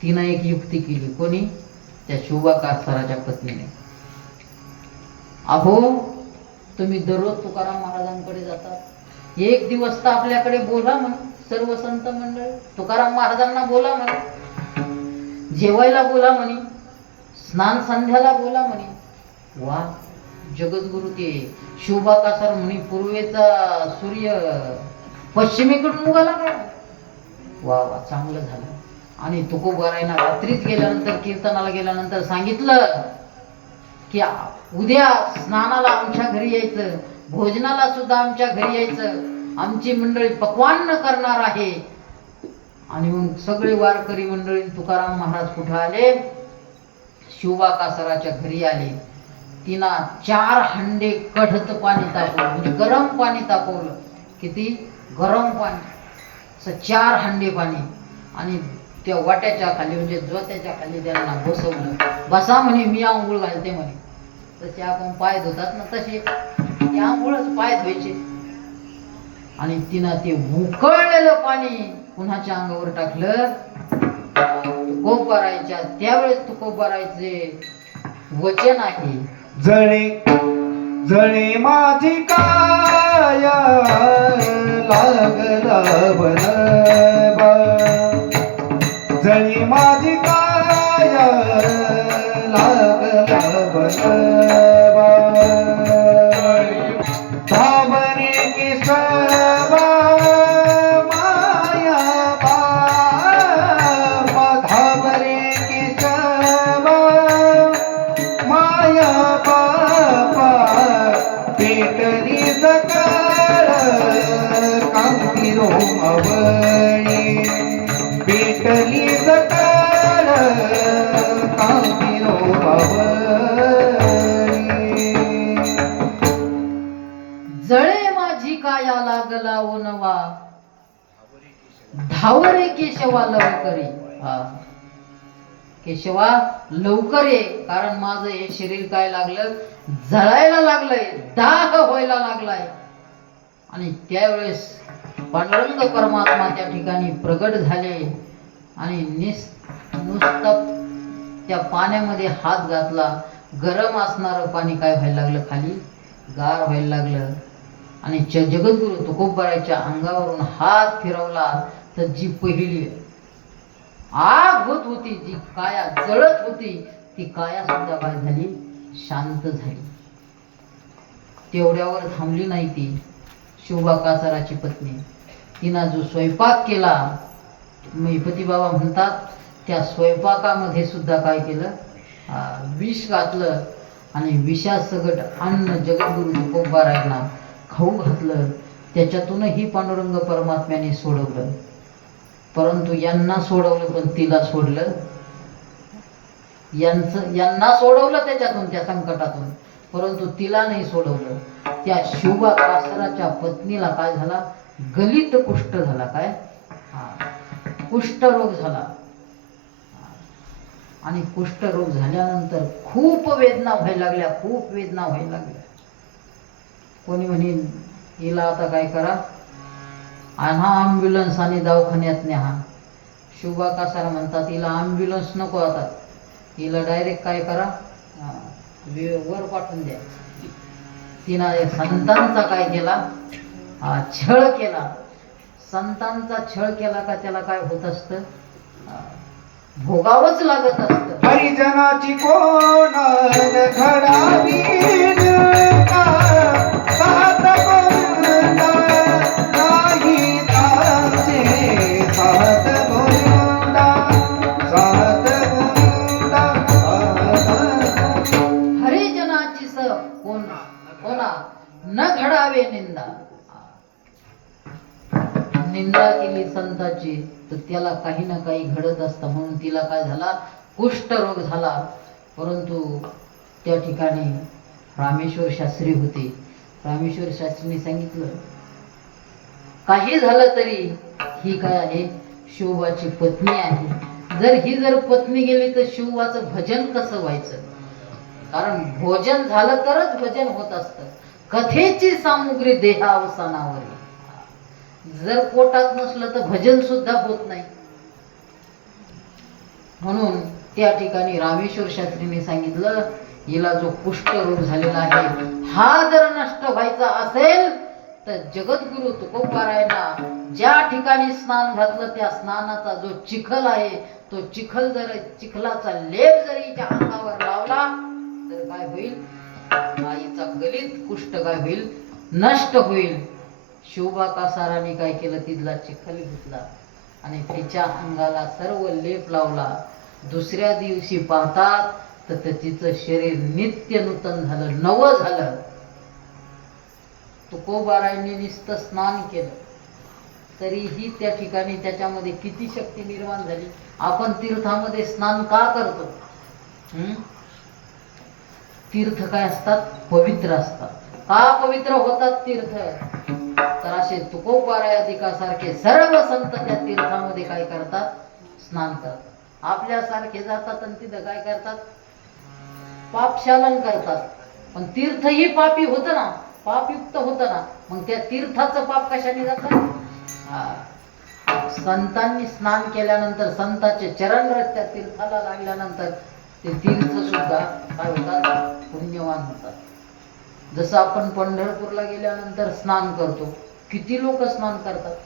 तिनं एक युक्ती केली. कोणी? त्या शिवबा कासाराच्या पत्नीने. अहो, तुम्ही दररोज तुकाराम महाराजांकडे जातात, एक दिवस तर आपल्याकडे बोला म्हण. सर्व संत मंडळ तुकाराम महाराजांना बोला म्हणे, जेवायला बोला म्हणे, स्नान संध्याला बोला म्हणे. वा, जगद्गुरु ते शिवबा कासार म्हणे, पूर्वेचा सूर्य पश्चिमेकडून उगाला काय? वा वा, चांगलं झालं. आणि तुकोबारायना रात्रीच गेल्यानंतर, कीर्तनाला गेल्यानंतर सांगितलं की उद्या स्नानाला आमच्या घरी यायचं, भोजनाला सुद्धा आमच्या घरी यायचं, आमची मंडळी पक्वान्न करणार आहे. आणि मग सगळे वारकरी मंडळी तुकाराम महाराज कुठं आले? शिवबा कासाराच्या घरी आले. तिना 4 हंडे कढत पाणी तापवलं, म्हणजे गरम पाणी तापवलं. किती? गरम पाणी. असं 4 हंडे पाणी. आणि त्या वाट्याच्या खाली, म्हणजे जोत्याच्या खाली त्यांना बसवलं. बसा म्हणे, मी आंघोळ घालते म्हणे. तसे आपण पाय धुतात ना, तसे ते आंघोळच पाय धुवायचे. आणि तिनं ते उकळलेलं पाणी कुणाच्या अंगावर टाकलं? तुकोबारायच्या. त्यावेळेस तुकोबारायचे वचन आहे, जळे जळे माझी काय लागला बनबा, जळे माझी काय लागला बनबा, धाबरे केशवा माया बापा, धाबरे केशवा माया बापा, पेटली सकाळ कांतिरो आवळी, पेटली सकाळ कांतिरो आवळी. जळे माझी काया लागला ओनवा, धावरे केशवा लवकरे. केशवा लवकर ये, कारण माझं हे शरीर काय लागलं? जळायला लागलंय, दाह व्हायला लागलाय. आणि त्यावेळेस पांडुरंग परमात्मा त्या ठिकाणी प्रगट झाले. आणि नुसतं त्या पाण्यामध्ये हात घातला, गरम असणारं पाणी काय व्हायला लागलं? खाली गार व्हायला लागलं. आणि जगद्गुरु तुकोबारायच्या अंगावरून हात फिरवला तर जी पहिली आग होत होती, जी काया जळत होती, ती काया सुद्धा काय झाली? शांत झाली. तेवढ्यावर थांबली नाही ती शिवबा कासाराची पत्नी. तिनं जो स्वयंपाक केला, महिपती बाबा म्हणतात, त्या स्वयंपाकामध्ये सुद्धा काय केलं? विष घातलं. आणि विषासकट अन्न जगद्गुरु तुकोबारायांना खाऊ घातलं. त्याच्यातूनही पांडुरंग परमात्म्याने सोडवलं. परंतु यांना सोडवलं, पण तिला सोडलं. यांना सोडवलं त्याच्यातून, त्या संकटातून, परंतु तिला नाही सोडवलं. त्या शिवबा कासाराच्या पत्नीला काय झाला? गलित कुष्ठ झाला. काय? कुष्ठरोग झाला. आणि कुष्ठरोग झाल्यानंतर खूप वेदना व्हायला लागल्या, खूप वेदना व्हायला लागल्या. कोणी म्हणे हिला आता काय करा, आणा ॲम्ब्युलन्स आणि दवाखान्यात न्या. शोभा कासार म्हणतात हिला ॲम्ब्युलन्स नको, आता हिला डायरेक्ट काय करा, वर पाठवून द्या. तिनं संतांचा काय केला, छळ केला. संतांचा छळ केला का त्याला काय होत असतं, भोगावंच लागत असतं. हरिजनाची कोण घडावी का, सात गोविंदा नाही ताचे, सात गोविंदा, सात गोविंदा. हरिजनाची स कोणा न घडावे निंदा. निंदा केली संताची तर त्याला काही ना काही घडत असतं. म्हणून तिला काय झाला, कुष्ठरोग झाला. परंतु त्या ठिकाणी रामेश्वर शास्त्री होते. रामेश्वर शास्त्रीने सांगितलं, काही झालं तरी ही काय आहे, शिवबाची पत्नी आहे. जर पत्नी गेली तर शिवबाचं भजन कसं व्हायचं, कारण भोजन झालं तरच भजन होत असतं. कथेची सामुग्री देहावसानावर, जर पोटात नसलं तर भजन सुद्धा होत नाही. म्हणून त्या ठिकाणी रामेश्वर शास्त्रीने सांगितलं, हिला जो कुष्ठरोग झालेला आहे हा जर नष्ट व्हायचा असेल तर जगद्गुरु तुकोबारायांना ज्या ठिकाणी स्नान घातलं त्या स्नानाचा जो चिखल आहे, तो चिखल जर चिखलाचा लेप जर हिच्या अंगावर लावला तर काय होईल, आईचा गलित कुष्ठ काय होईल, नष्ट होईल. शोभा कासाराने काय केलं, तिथला चिखल घेतला आणि तिच्या अंगाला सर्व लेप लावला. दुसऱ्या दिवशी पाहतात तर तिचं शरीर नित्य नूतन झालं, नवं झालं. तुकोबारायांनी नुसतं स्नान केलं तरीही त्या ठिकाणी त्याच्यामध्ये किती शक्ती निर्माण झाली. आपण तीर्थामध्ये स्नान का करतो, तीर्थ काय असतात, पवित्र असतात. का पवित्र होतात तीर्थ, तर असे तुकोबारायादिकासारखे सर्व संत त्या तीर्थामध्ये काय करतात, स्नान करतात. आपल्यासारखे जातात आणि तिथं काय करतात, पापशालन करतात. पण तीर्थ ही पापी होतं ना, पापयुक्त होतं ना, मग त्या तीर्थाचं पाप कशाने जातं. संतांनी स्नान केल्यानंतर, संतांचे चरण त्या तीर्थाला लागल्यानंतर ते तीर्थ सुद्धा काय होतात, पुण्यवान होतात. जसं आपण पंढरपूरला गेल्यानंतर स्नान करतो, किती लोक स्नान करतात,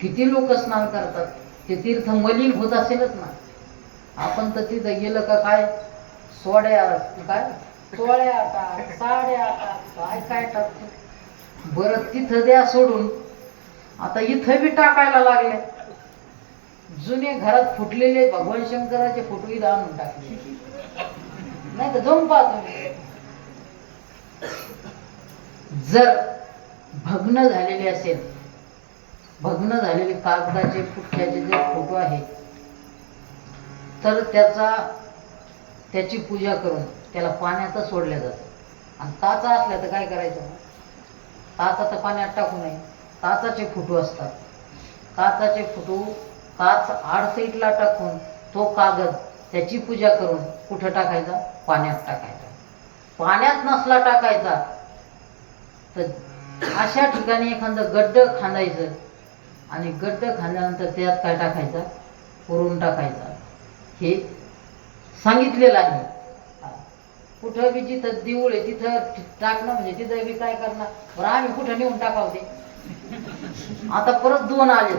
किती लोक स्नान करतात. ते तीर्थ मलिन होत असेलच ना. आपण तर तिथं गेलं का काय सोड्या, काय सोळ्या टाक, साड्या टाक, काय काय टाकतो. बरं तिथं द्या सोडून, आता इथं बी टाकायला लागले. जुने घरात फुटलेले भगवान शंकराचे फोटो इथं आणून टाकले, नाही तर जाऊन पाहतो. जर भग्न झालेले असेल, भग्न झालेले कागदाचे पुठ्ठ्याचे जे फोटो आहेत, तर त्याची पूजा करून त्याला पाण्यातच सोडल्या जातं. आणि ताचा असल्या तर काय करायचं, ताचा तर पाण्यात टाकू नये. काचाचे फोटो असतात, काचाचे फोटो काच आड साईडला टाकून तो कागद त्याची पूजा करून कुठं टाकायचा, पाण्यात टाकायचा. पाण्यात नसला टाकायचा तर अशा ठिकाणी एखादं गड्डं खांदायचं आणि गड्डं खांदल्यानंतर त्यात काय टाकायचा, पुरून टाकायचा. हे सांगितलेलं आहे. कुठं बी जिथं देऊळ आहे तिथं टाकणं म्हणजे तिथं बी काय करणार, बरं आम्ही कुठं नेऊन टाकावते. आता परत 2 आले,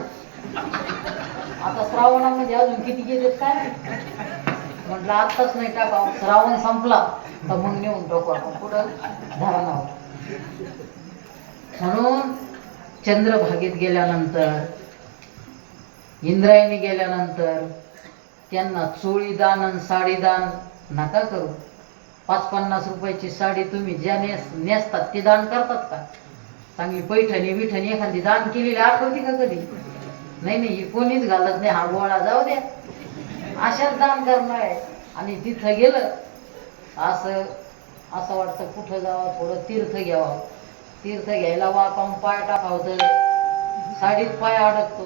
आता श्रावणामध्ये अजून किती गेलेत काय म्हटलं, आत्ताच नाही टाकावं, श्रावण संपला तर मग नेऊन टाकू आपण कुठं, धरणावर. म्हणून चंद्रभागेत गेल्यानंतर, इंद्रायणी गेल्यानंतर त्यांना चोळी दान आणि साडी दान नका करू. 5-50 रुपयाची साडी तुम्ही ज्या नेसतात ते दान करतात का, चांगली पैठणी विठणी एखादी दान केलेली आठवती का कधी, नाही नाही, कोणीच घालत नाही. हा गोळा जाऊ द्या, अशाच दान करणार आहे. आणि तिथं गेलं असं वाटतं कुठं जावं, थोडं तीर्थ घ्यावं. तीर्थ घ्यायला वाकावून पाय टाकावं तर साडीत पाय अडकतो.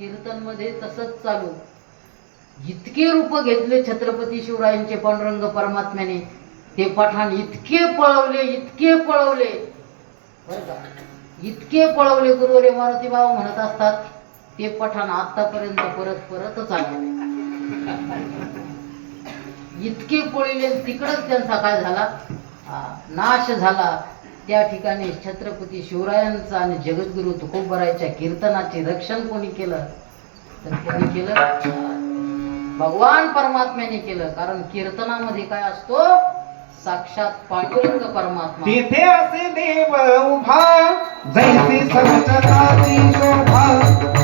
कीर्तन मध्ये तसंच चालू. इतके रूप घेतले छत्रपती शिवरायांचे पांडुरंग परमात्म्याने, ते पठाण इतके पळवले, इतके पळवले बरं का, इतके पळवले. गुरुवरे मारुती बाबा म्हणत असतात ते पठाण आतापर्यंत परत परतच आले. इतके पळले, तिकडच त्यांचा काय झाला, नाश झाला. त्या ठिकाणी छत्रपती शिवरायांचा आणि जगद्गुरु तुकोबरायच्या कीर्तनाचे रक्षण कोणी केलं, तर कोणी केलं, भगवान परमात्म्याने केलं. कारण कीर्तनामध्ये काय असतो, साक्षात पांडुरंग परमात्मा. तेथे असे देव उभा, जैसे समचनाची शोभा,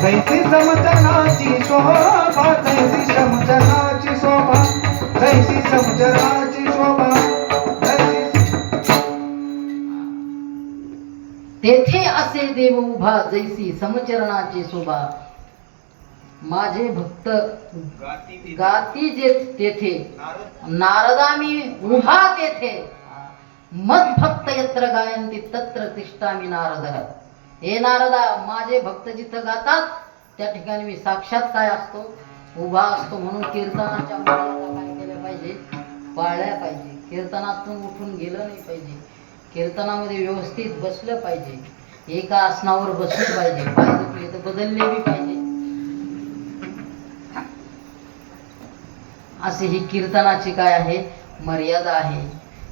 जैसे समचनाची शोभा, जैसी समचनाची शोभा, जैसी समचनाची शोभा, तेथे असे देव उभा, जैसी समचरणाची शोभा. माझे भक्त गाती जे तेथे, नारदा मी उभा तेथे. मत भक्त यत्र गायंती तत्र तिष्ठामि नारद. हे नारदा, माझे भक्त जिथं गातात त्या ठिकाणी मी साक्षात काय असतो, उभा असतो. म्हणून कीर्तनाच्या मुलाला काय केलं पाहिजे, पाळल्या पाहिजे. कीर्तनातून उठून गेलं नाही पाहिजे. कीर्तनामध्ये व्यवस्थित बसलं पाहिजे. एका आसनावर बसलं पाहिजे. पाय दुखले तर बदलले बी पाहिजे. असे ही कीर्तनाची काय आहे, मर्यादा आहे.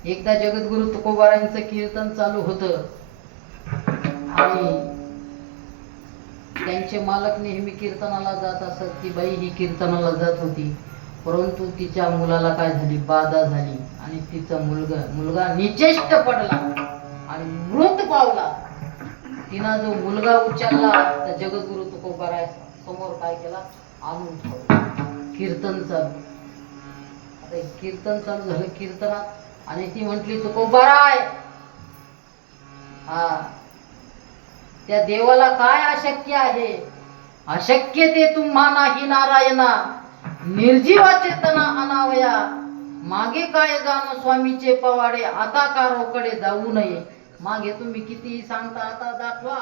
एकदा जगद्गुरु तुकोबारायांचं कीर्तन चालू होतं आणि त्यांचे मालक नेहमी कीर्तनाला जात असत. ती बाई ही कीर्तनाला जात होती, परंतु तिच्या मुलाला काय झाली, बाधा झाली आणि तिचा मुलगा निचेष्ट पडला आणि मृत पावला. तिनं जो मुलगा उचलला तर जगद्गुरु तुकोबाराय समोर काय केला, आणून ठेवला. कीर्तन चालू. आता कीर्तन चालू झालं कीर्तनात आणि ती म्हटली, तुकोबाराय, त्या देवाला काय अशक्य आहे, अशक्य ते तुम्हा नाही नारायणा, निर्जीवा चेतना अनावया, मागे काय जाणो स्वामीचे पवाडे, आता का रोकडे जाऊ नये. मागे तुम्ही कितीही सांगता, आता दाखवा.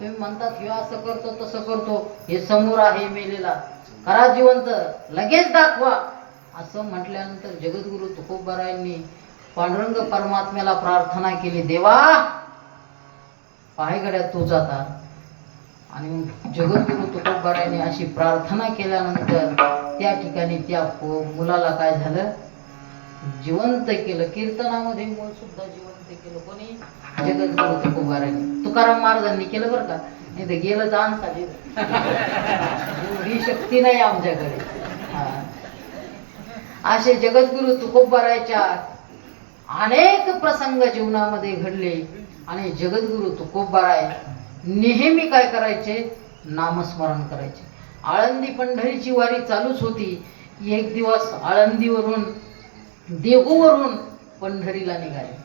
तुम्ही म्हणतात ह्यो असं करतो तसं करतो, हे समोर आहे मेलेला, खरा जिवंत, लगेच दाखवा. असं म्हटल्यानंतर जगद्गुरु तुकोबारायांनी पांडुरंग परमात्म्याला प्रार्थना केली, देवा पाय गड्या तूच आता. आणि मग जगद्गुरु तुकोबारायांनी अशी प्रार्थना केल्यानंतर त्या ठिकाणी त्या मुलाला काय झालं, जिवंत केलं. कीर्तनामध्ये मूळ सुद्धा जिवंत केलं. कोणी, जगद्गुरु तुकोबारायांनी. तुकाराम महाराजांनी केलं बरं का, नाही तर गेलं दान झाले. एवढी शक्ती नाही आमच्याकडे. असे जगद्गुरु तुकोबारायच्या अनेक प्रसंग जीवनामध्ये घडले आणि जगद्गुरु तुकोबाराय नेहमी काय करायचे, नामस्मरण करायचे. आळंदी पंढरीची वारी चालूच होती. एक दिवस आळंदीवरून, देहूवरून पंढरीला निघाले.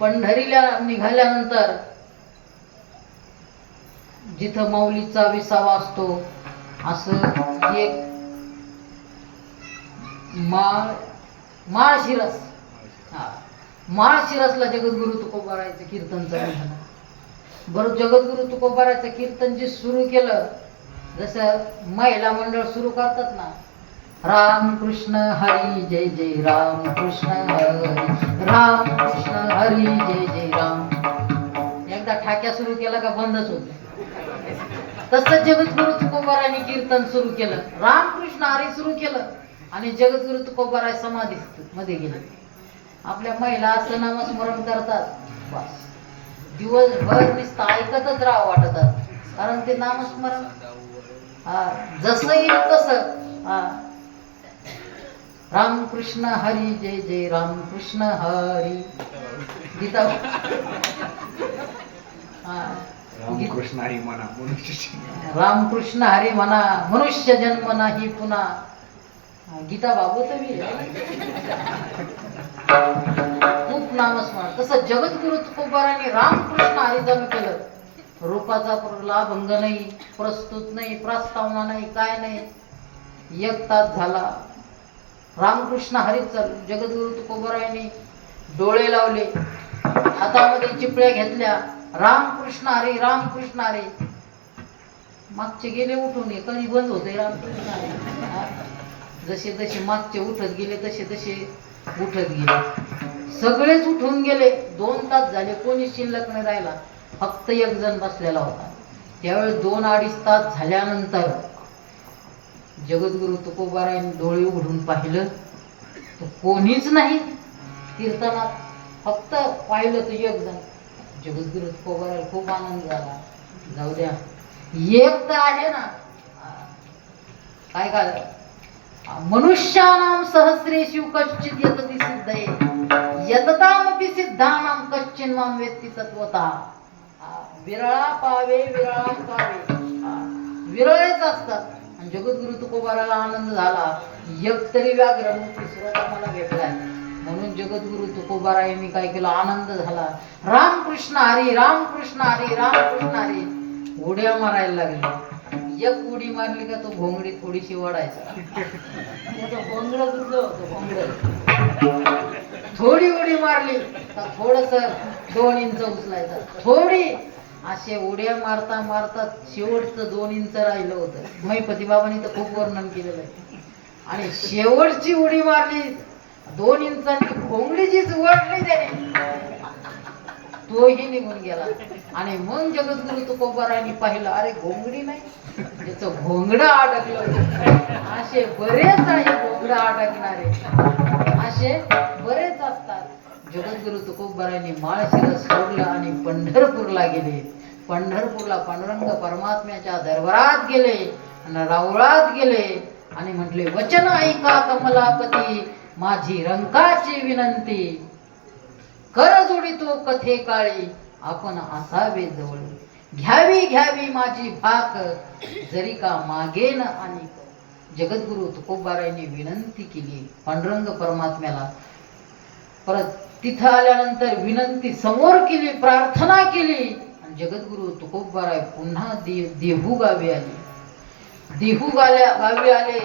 पंढरीला निघाल्यानंतर जिथं माऊलीचा विसावा असतो असं एक माळशिरस, माळशिरसला जगद्गुरु तुकोबारायचं कीर्तन चालू झालं. बरं, जगद्गुरु तुकोबारायचं कीर्तन जे सुरू केलं, जसं महिला मंडळ सुरू करतात ना, राम कृष्ण हरी जय जय राम कृष्ण हरी, राम कृष्ण हरी जय जय राम. एकदा ठाक्या सुरू केला का बंदच होत. तसं जगद्गुरु तुकोबारायांनी कीर्तन सुरू केलं, रामकृष्ण हरी सुरू केलं आणि जगद्गुरु तुकोबाराय समाधी मध्ये गेले. आपल्या महिला असं नामस्मरण करतात, बस दिवसभर नुसतं ऐकतच राहावं वाटतात. कारण ते नामस्मरण जसं येईल तसं, रामकृष्ण हरी जय जय रामकृष्ण हरी. गीता रामकृष्ण हरी म्हणा, रामकृष्ण हरी म्हणा, मनुष्य जन्म नाही पुन्हा. गीता भागवत बी खूप नामस्मरण. तसं जगद्गुरु तुकोबारायांनी रामकृष्ण हरी चालू केलं. रूपाचा लाभंग नाही, प्रस्तुत नाही, प्रस्तावना नाही, काय नाही. एक तास झाला रामकृष्ण हरीच चालू. जगद्गुरु तुकोबारायांनी डोळे लावले, हातामध्ये चिपळ्या घेतल्या, रामकृष्ण हरी रामकृष्ण हरी. मागचे गेले उठून, हे कधी बंद होते रामकृष्ण हरी. हा? जसे जसे मागचे उठत गेले तसे तसे उठत गेले, सगळेच उठून गेले. 2 तास झाले, कोणी शिल्लक नाही राहिला, फक्त एक जण बसलेला होता. त्यावेळेस 2-2.5 तास झाल्यानंतर जगद्गुरु तुकोबारायांनी डोळे उघडून पाहिलं तर कोणीच नाही कीर्तनात, फक्त पाहिलं तर एक जण. जगद्गुरु तुकोबारायला खूप आनंद झाला. जाऊ द्या, एक तर आहे ना, काय काय मनुष्यानां सहस्रेषु कश्चित् यतति सिद्धये यततामपि सिद्धानां कश्चिन् मां वेत्ति तत्वतः. विरळा पावे विरळा पावे, विरळेच असतात. आणि जगद्गुरु तुकोबाराला आनंद झाला, एक तरी व्याघ्र मुक्ती श्रोता मला भेटलाय. म्हणून जगद्गुरु तुकोबारायांनी काय केलं, आनंद झाला. रामकृष्ण हरी, रामकृष्ण हरी, रामकृष्ण हरी उड्या मारायला लागले. एक उडी मारली का तो घोंगडी थोडीशी ओढायचा. त्याचं घोंगडं तुटलं होतं, घोंगडं. थोडी उडी मारली का थोडस 2 इंच उचलायचं, थोडी. असे उड्या मारता मारता शेवटचं 2 इंच राहिलं होतं. महिपती बाबांनी तर खूप वर्णन केलेलं आहे. आणि शेवटची उडी मारली 2 इंचांची घोंगडी जीच ओढली त्याने, तोही निघून गेला. आणि मग जगद्गुरु तुकोबारायांनी पाहिलं, अरे घोंगडी नाही, त्याचं घोंगडं अडकलं. असे बरेच आहे घोंगडं अडकणारे, असे बरेच असतात. जगद्गुरु तुकोबारायांनी माळशिरस सोडलं आणि पंढरपूरला गेले. पंढरपूरला पांडुरंग परमात्म्याच्या दरबारात गेले आणि रावळात गेले आणि म्हटले, वचन ऐका कमलापती, माझी रंकाची विनंती. कर जोडितो कथे काळी, आपण असावे जवळ. घ्यावी घ्यावी माझी भाक, जरी का मागेन आणि. जगद्गुरु तुकोबारायांनी विनंती केली पांडुरंग परमात्म्याला. परत तिथं आल्यानंतर विनंती समोर केली, प्रार्थना केली. आणि जगद्गुरु तुकोबाराय पुन्हा देहू गावी आले. देहू गावी आले.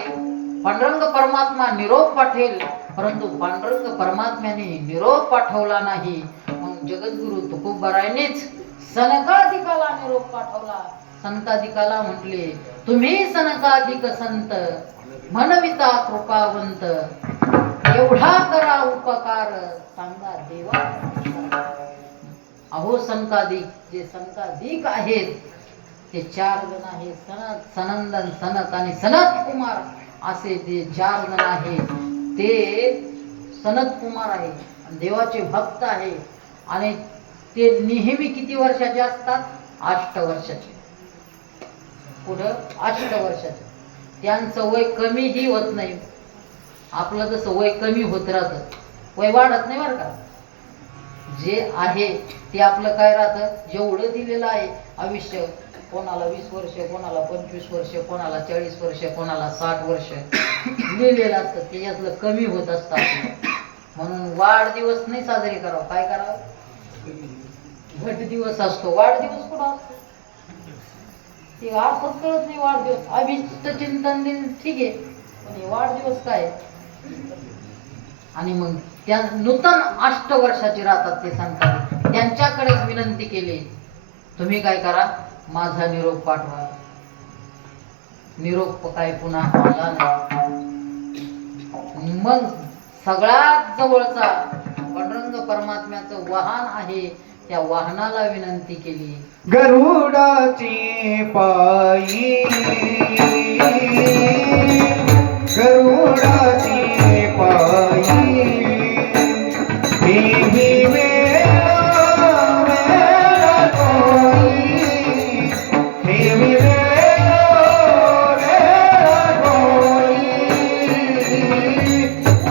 पांडुरंग परमात्मा निरोप पाठवेल, परंतु पांडुरंग परमात्म्याने निरोप पाठवला नाही. मग जगद्गुरु तुकोबारायांनीच सनकादिकाला निरोप पाठवला. सनकादिकाला म्हटले, तुम्ही सनकादिक संत, म्हणविता कृपावंत, एवढा करा उपकार, सांगा देवा. अहो सनकादिक, जे सनकादिक आहेत ते 4 जण आहेत. सनत, सनंदन, सनत आणि सनत कुमार असे जे 4 जण आहेत ते सनत कुमार आहे, देवाचे भक्त आहे. आणि ते नेहमी किती वर्षाचे असतात? 8 वर्षाचे. पुढं 8 वर्षाचे. त्यांचं वय कमीही होत नाही. आपलं जसं वय कमी होत राहतं, वय वाढत नाही बरं का. जे आहे ते आपलं काय राहतं, जेवढं दिलेलं आहे आयुष्य, कोणाला 20 वर्ष, कोणाला 25 वर्ष, कोणाला 40 वर्ष, कोणाला 60 वर्ष लिहिलेलं असतं, त्याच्यातलं कमी होत असतं. म्हणून वाढदिवस नाही साजरे करावं. काय करावं? घट दिवस असतो. वाढदिवस कुठं असतो ते अर्थच कळत नाही. वाढदिवस अभिष्ट चिंतन दिन ठीक आहे, पण हे वाढदिवस काय? आणि मग त्या नूतन 8 वर्षाचे राहतात ते सांगतात. त्यांच्याकडेच विनंती केली, तुम्ही काय करा, माझा निरोप पाठवा. निरोप काय पुन्हा आला नाही. मग सगळ्यात जवळचा पांडुरंग परमात्म्याचं वाहन आहे, त्या वाहनाला विनंती केली. गरुडाची पायी, गरुडाची पायी, देवी वेळा वेळा कोई, देवी वेळा वेळा कोई,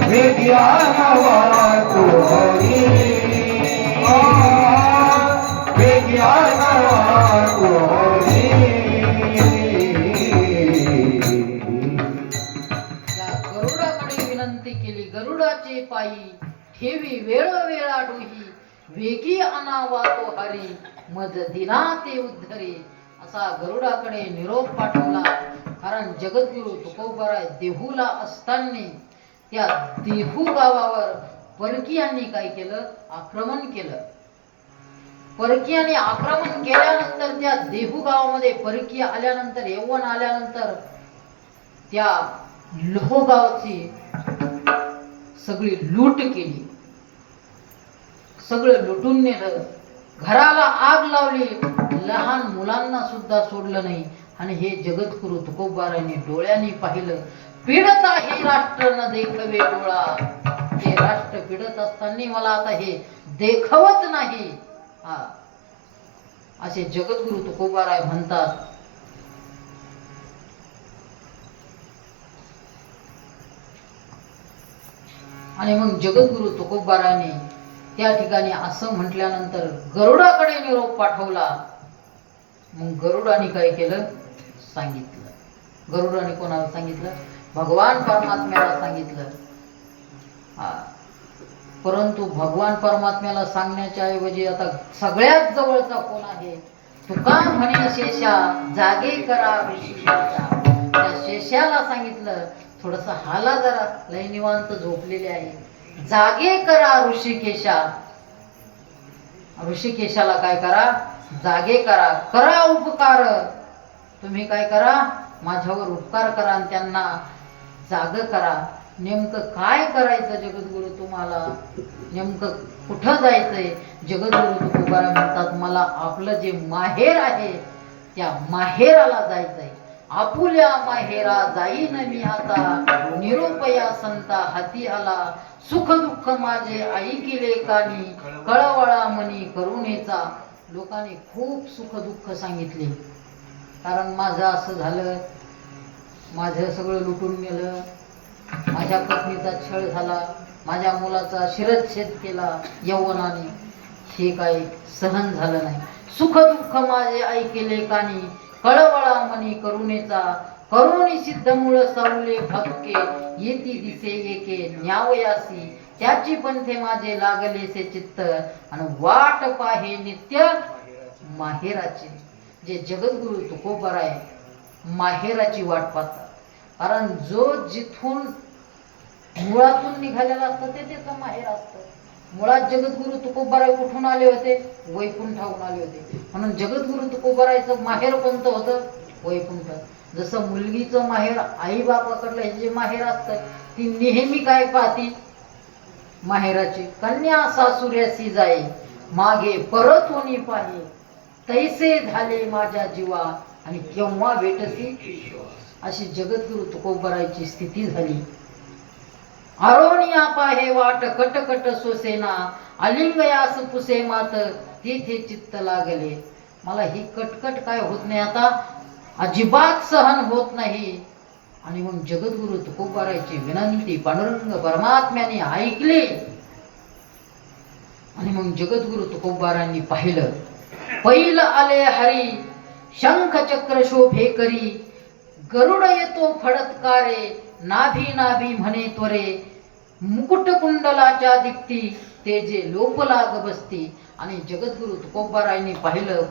विज्ञान वाटोई, विज्ञान वाटोई. गरुडाकडे विनंती केली. गरुडाचे पायी ठेवी वेळोवेळा डोही, वेगी आणावा तो हरी, मज दिना ते उद्धरे. असा गरुडाकडे निरोप पाठवला. कारण जगद्गुरु तुकोबाराय देहूला असताना त्या देहू गावावर परकीयांनी काय केलं, आक्रमण केलं. परकीयाने आक्रमण केल्यानंतर त्या देहू गावामध्ये परकीय आल्यानंतर यवन आल्यानंतर त्या लोह गावाची सगळी लूट केली, सगळं लुटून नेलं, घराला आग लावली, लहान मुलांना सुद्धा सोडलं नाही. आणि हे जगद्गुरु तुकोबारायांनी डोळ्यांनी पाहिलं. पीडत आहे राष्ट्र न देखवे डोळा, हे राष्ट्र पीडत असताना मला आता हे देखवत नाही, असे जगद्गुरु तुकोबाराय म्हणतात. आणि मग जगद्गुरु तुकोबारायांनी त्या ठिकाणी असं म्हटल्यानंतर गरुडाकडे निरोप पाठवला. मग गरुडाने काय केलं सांगितलं. गरुडाने कोणाला सांगितलं? भगवान परमात्म्याला सांगितलं. परंतु भगवान परमात्म्याला सांगण्याच्या ऐवजी आता सगळ्यात जवळचा कोण आहे? तुका म्हणे शेषा जागे करा ऋषिकेशा. त्या शेषाला सांगितलं, थोडस हाला जरा, लय निवांत झोपलेले आहे, जागे करा ऋषिकेशा. ऋषिकेशाला काय करा? जागे करा, करा उपकार. तुम्ही काय करा? माझ्यावर उपकार करा आणि त्यांना जाग करा. नेमकं काय करायचं जगद्गुरु तुम्हाला? नेमकं कुठं जायचंय? जगद्गुरु तुकोबाराय म्हणतात, मला आपलं जे माहेर आहे त्या माहेराला जायचंय. आपुल्या माहेरा जाईन मी आता, निरोपया संता हाती आला. सुख दुःख माझे ऐकिले कानी, कळवळा मनी करुणेचा. लोकांनी खूप सुख दुःख सांगितले, कारण माझं असं झालं, माझं सगळं लुटून गेलं, माझ्या पत्नीचा छळ झाला, माझ्या मुलाचा शिरच्छेद केला यौवनाने, हे काही सहन झालं नाही. सुख दुःख माझे ऐकिले कानी, कळवळा मनी करुणेचा. करुणी सिद्ध मूळ सावले भातुके, येती दिसे एके न्यावयासी. त्याची पंथे माझे लागलेसे चित्त, आणि वाट पाहे नित्य माहेराची. जे जगद्गुरु तुकोबाराय माहेराची वाट पाहतात. कारण जो जिथून मुळातून निघालेला असतं ते त्याचं माहेर असतं. मुळात जगद्गुरु तुकोबाराय कुठून आले होते? वैकुंठाहून आले होते. म्हणून जगद्गुरु तुकोबारायचं माहेर कोणतं होतं? वैकुंठ. जसं मुलगीचं माहेर आई बापाकडलं हे जे माहेर असतं, ती नेहमी काय पाहती? माहेराची. कन्या सासुऱ्यासी जाई, मागे परत होणी पाहे. तैसे झाले माझ्या जीवा, आणि केव्हा भेटसी. अशी जगद्गुरु तुकोबारायची स्थिती झाली. आरोनिया पाहे वाट कटकट सोसेना, अलिंगयास पुसे मात तेथे चित्त लागले. मला ही कटकट काय होत नाही आता, अजिबात सहन होत नाही. आणि मग जगद्गुरु तुकोबारायची विनंती पांडुरंग परमात्म्याने ऐकली. आणि मग जगद्गुरु तुकोबारायांनी पाहिलं. पैल आले हरी, शंख चक्र शोभे करी. गरुड येतो फडत्कारे, नाभी नाभी म्हणे त्वरे. मुकुट कुंडलाच्या दीप्ती, ते जे लोप लाग बसती. आणि जगद्गुरु तुकोबारायांनी पाहिलं,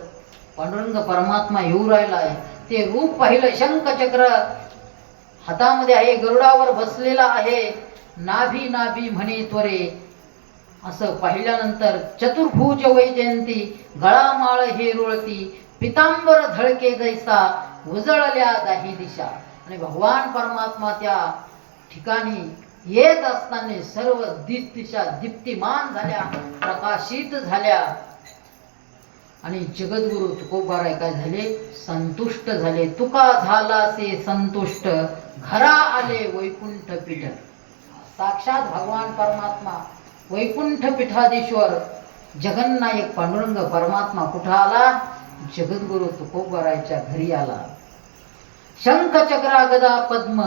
पांडुरंग परमात्मा येऊ राहिलाय. ते रूप पाहिलं. शंख चक्र हातामध्ये आहे, गरुडावर बसलेला आहे. नाभी नाभी म्हणे त्वरे. असं पाहिल्यानंतर चतुर्भुज वैजयंती, गळामाळ हे रुळती. पितांबर धळके जैसा, उजळल्या दाही दिशा. आणि भगवान परमात्मा त्या ठिकाणी येत असताना सर्व दिशा दीप्तिमान झाल्या, प्रकाशित झाल्या. आणि जगद्गुरु तुकोबाराय काय झाले? संतुष्ट झाले. तुका झालासे संतुष्ट, घरा आले वैकुंठ पीठ. साक्षात भगवान परमात्मा वैकुंठ पीठाधीश्वर जगन्नायक पांडुरंग परमात्मा कुठं आला? जगद्गुरु तुकोबारायच्या घरी आला. शंख चक्रा गदा पद्म,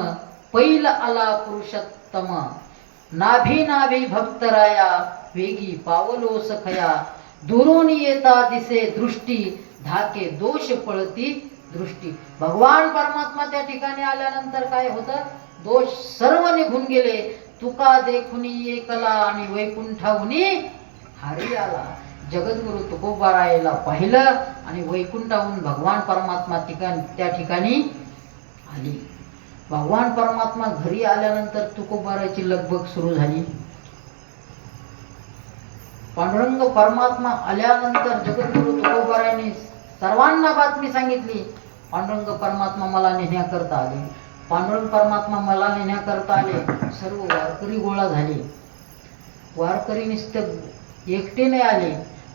पैल आला पुरुषोत्तम. नाभी नाभी भक्तराया, वेगी पावलो सखया. दुरून येता दिसे दृष्टी, धाके दोष पळती दृष्टी. भगवान परमात्मा त्या ठिकाणी आल्यानंतर काय होतं? दोष सर्व निघून गेले. तुका देखुनी एकला, आणि वैकुंठाहुनी हरी आला. जगद्गुरु तुकोबारायला पाहिलं आणि वैकुंठाहून भगवान परमात्मा त्या ठिकाणी आली. भगवान परमात्मा घरी आल्यानंतर तुकोबारायची लगबग सुरू झाली. पांडुरंग परमात्मा आल्यानंतर जगद्गुरु तुकोबारायांनी सर्वांना बातमी सांगितली. पांडुरंग परमात्मा मला नेण्याकरता आले. पांडुरंग परमात्मा मला नेण्याकरता आले. सर्व वारकरी गोळा झाले. वारकरी नुसतं एकटे नाही आले,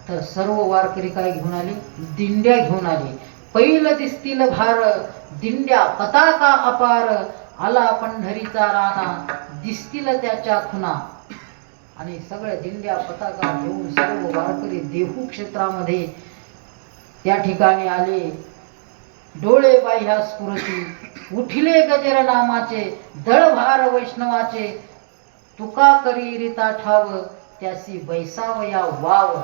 तर सर्व वारकरी काय घेऊन आले? दिंड्या घेऊन आले. पहिलं दिसतील भार दिंड्या पताका अपार, आला पंढरीचा राणा दिसतील त्याच्या खुना. आणि सगळ्या दिंड्या पताका घेऊन सर्व वारकरी देहू क्षेत्रामध्ये त्या ठिकाणी आले. डोळे बाह्या स्फुरती उठिले गजर नामाचे, दळभार वैष्णवाचे तुका करी रीता ठाव, त्यासी बैसावया वाव.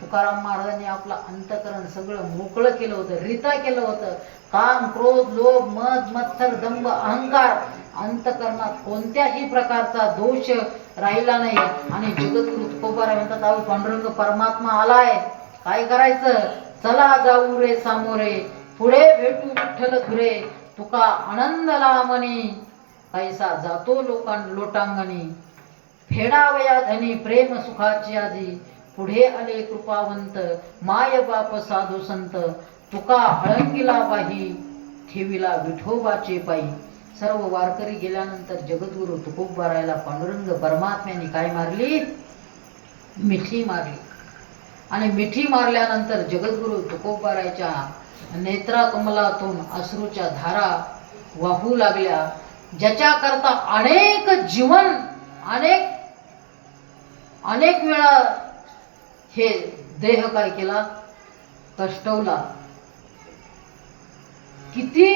तुकाराम महाराजांनी आपलं अंतकरण सगळं मोकळं केलं होतं, रीता केलं होतं. काम, क्रोध, लोभ, मद, मत्सर, दंभ, अहंकार अंतकरणात कोणत्याही प्रकारचा दोष राहिला नाही. आणि जगद्गुरु तुकोबाराय म्हणतात, अहो पांडुरंग परमात्मा आलाय, काय करायचं? चला जाऊ रे सामोरे, पुढे भेटू विठ्ठल धुरे. तुका आनंदला मनी, कैसा जातो लोटांगणी. फेडावया धनी प्रेम सुखाची आजी, पुढे आले कृपावंत माय बाप साधू संत. तुका हळंगीला बाही, ठेविला विठोबाचे पायी. सर्व वारकरी गेल्यानंतर जगद्गुरु तुकोबारायला पांडुरंग परमात्म्याने काय मारली? मिठी मारली. आणि मिठी मारल्यानंतर जगद्गुरु तुकोबारायच्या नेत्रा कमलातून अश्रूच्या धारा वाहू लागल्या. ज्याच्या करता अनेक जीवन अनेक वेळा हे देह काय केला? कष्टवला. किती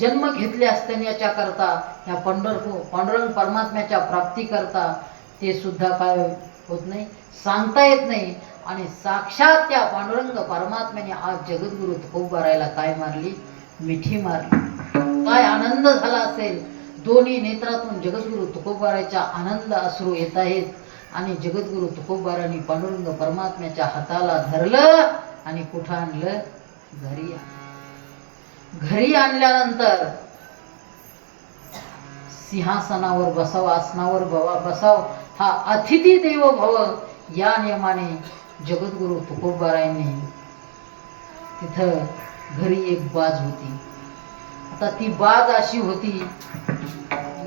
जन्म घेतले असताना याच्या करता, या पांडुरंग परमात्म्याच्या प्राप्ती करता, ते सुद्धा काय होत नाही, सांगता येत नाही. आणि साक्षात त्या पांडुरंग परमात्म्याने आज जगद्गुरु तुकोबारायला काय मारली? मिठी मारली. काय आनंद झाला असेल. दोन्ही नेत्रातून जगद्गुरु तुकोबारायच्या आनंद अश्रू येत आहेत. आणि जगद्गुरु तुकोबारायांनी पांडुरंग परमात्म्याच्या हाताला धरलं आणि कुठं आणलं? घरी. घरी आणल्यानंतर सिंहासनावर बसाव, आसनावर बसाव, हा अतिथी देवो भव या नियमाने जगद्गुरु तुकोबारायांनी तिथं घरी एक बाज होती. आता ती बाज अशी होती,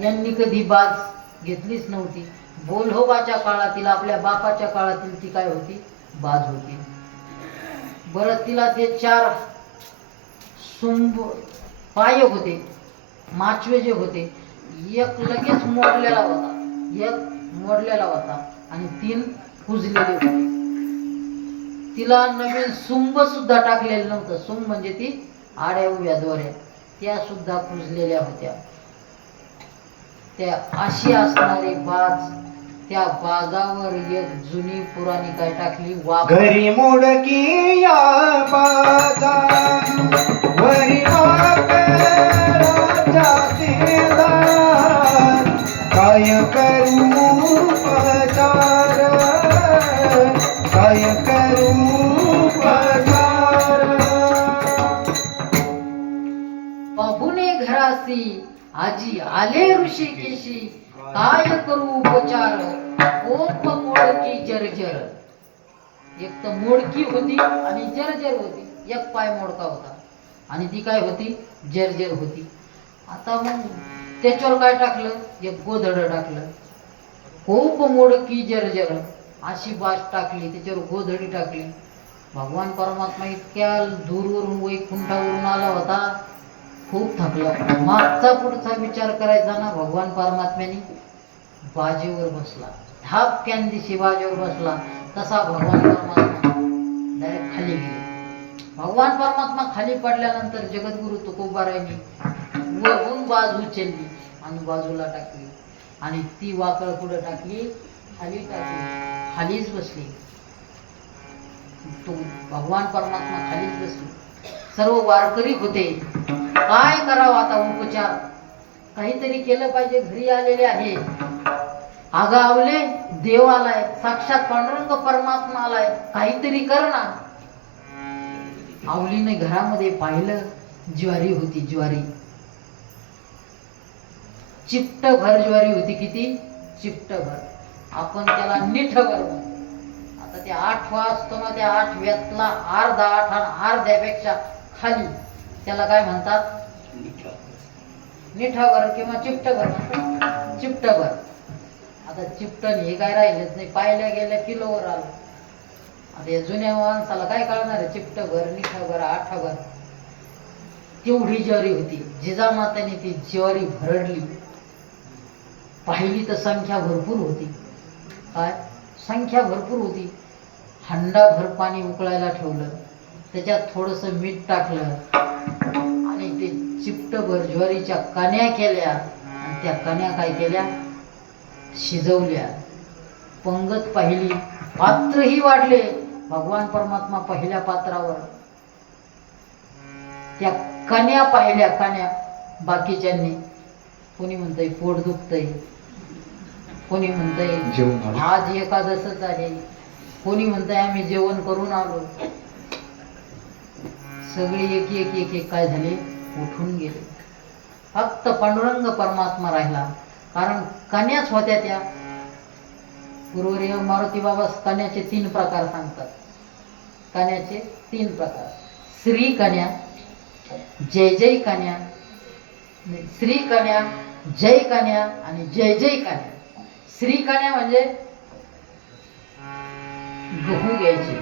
यांनी कधी बाज घेतलीच नव्हती. बोल्होबाच्या काळातील, आपल्या बापाच्या काळातील ती काय होती? बाज होती. बरं, तिला ते 4 सुंब पाय होते, माचवे जे होते, एक लगेच मोडलेला होता आणि 3 कुजलेले होते. तिला नवीन सुंब सुद्धा टाकलेलं नव्हतं. सुंब म्हणजे ती आड्या उभ्या दोऱ्या, त्या सुद्धा कुजलेल्या होत्या. त्या अशी असणारी बाज, त्या बाजावर एक जुनी पुराणी काय टाकली? वाघ. घरी मोडकी या बाजा, वरी राजाचे दार, काय करू उपचार, काय करू उपचार. बाबूने घरासी आजी आले ऋषिकेशी, काय करू उपचार, ओप मोडकी जर्जर. एक तर मोडकी होती आणि जर्जर होती. एक पाय मोडका होता आणि ती काय होती? जर्जर होती. आता मग त्याच्यावर काय टाकलं? एक गोधड टाकलं. ओप मोडकी जर्जर अशी बाज टाकली, त्याच्यावर गोधडी टाकली. भगवान परमात्मा इतक्या दूरवरून वैकुंठावरून आला होता, खूप थकला. मागचा पुढचा विचार करायचा ना. भगवान परमात्म्याने बाजेवर बसला, धापक्यान दिशी बाजेवर बसला. तसा भगवान परमात्मा डायरेक्ट खाली गेले. भगवान परमात्मा खाली पडल्यानंतर जगद्गुरु तुकोबारायांनी वरून बाज उचलली आणि बाजूला टाकली. आणि ती वाकळ पुढे टाकली, खाली टाकली, खालीच बसली. भगवान परमात्मा खालीच बसली. सर्व वारकरी होते. काय करावं आता? उपचार काहीतरी केलं पाहिजे. घरी आलेले आहे, आगावले, देव आलाय, साक्षात पांडुरंग परमात्मा आलाय, काहीतरी कर ना. आवलीने घरामध्ये पाहिलं, ज्वारी होती. ज्वारी चिपटभर ज्वारी होती. किती? चिपटभर. आपण त्याला निठभर. आता ते 8वा असतो ना, त्या 8व्यातला अर्धा आठ आणि अर्ध्यापेक्षा खाली त्याला काय म्हणतात? निठागर किंवा चिपटगर म्हणतात. चिपटगर. आता चिपटण हे काय राहिलेच नाही, पाहिल्या गेल्या किलोवर आलं. आता या जुन्या माणसाला काय कळणार आहे? चिपटगर, निठागर, आठागर. तेवढी ज्वारी होती. जिजामाताने ती ज्वारी भरडली. पाहिली तर संख्या भरपूर होती. काय संख्या भरपूर होती. हंडाभर पाणी उकळायला ठेवलं, त्याच्यात थोडंसं मीठ टाकलं आणि ते चिपटभर ज्वारीच्या कण्या केल्या आणि त्या कण्या काय केल्या? शिजवल्या. पंगत पाहिली, पात्रही वाढले. भगवान परमात्मा पहिल्या पात्रावर, त्या कण्या पाहिल्या. कण्या बाकीच्यांनी, कोणी म्हणतंय पोट दुखतंय, कोणी म्हणतंय आज एकादशच आहे, कोणी म्हणतंय आम्ही जेवण करून आलो. सगळे एक एक एक एक काय झाले? उठून गेले. फक्त पांडुरंग परमात्मा राहिला. कारण कन्याच होत्या त्या. पूर्वरीय मारुती बाबा कन्याचे 3 प्रकार सांगतात. कन्याचे 3 प्रकार: श्री कन्या, जय जय कन्या, श्री कन्या, जय कन्या आणि जय जय कन्या. श्री कन्या म्हणजे गहू घ्यायचे,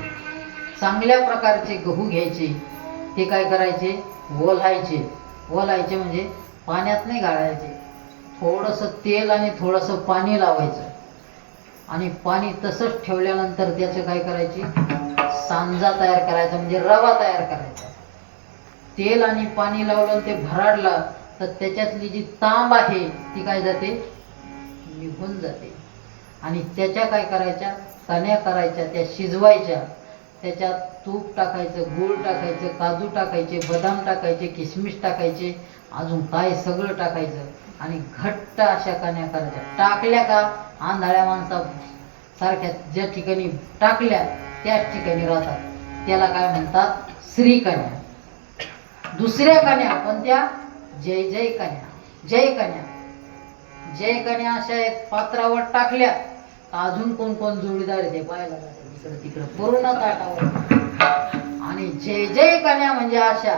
चांगल्या प्रकारचे गहू घ्यायचे. ते काय करायचे? ओलायचे. ओलायचे म्हणजे पाण्यात नाही गाळायचे. थोडंसं तेल आणि थोडंसं पाणी लावायचं आणि पाणी तसंच ठेवल्यानंतर त्याचं काय करायचे? सांजा तयार करायचा, म्हणजे रवा तयार करायचा. तेल आणि पाणी लावलं ते भराडलं तर त्याच्यातली जी तांब आहे ती काय जाते? निघून जाते. आणि त्याच्या काय करायच्या? कण्या करायच्या, त्या शिजवायच्या. त्याच्यात तूप टाकायचं, गूळ टाकायचं, काजू टाकायचे, बदाम टाकायचे, किशमिश टाकायचे, अजून काय सगळं टाकायचं आणि घट्ट अशा कण्या करायच्या. टाकल्या का आंधळ्या माणसा सारख्या ज्या ठिकाणी टाकल्या त्याच ठिकाणी राहतात. त्याला काय म्हणतात? श्री कन्या. दुसऱ्या कन्या कोणत्या? जय जय कन्या. जय कन्या. जय कन्या अशा एक पात्रावर टाकल्या, अजून कोण कोण जोडीदार आहे ते पाहायला जाते इकडे तिकडे पूर्ण ताटावर. आणि जय जय कन्या म्हणजे अशा,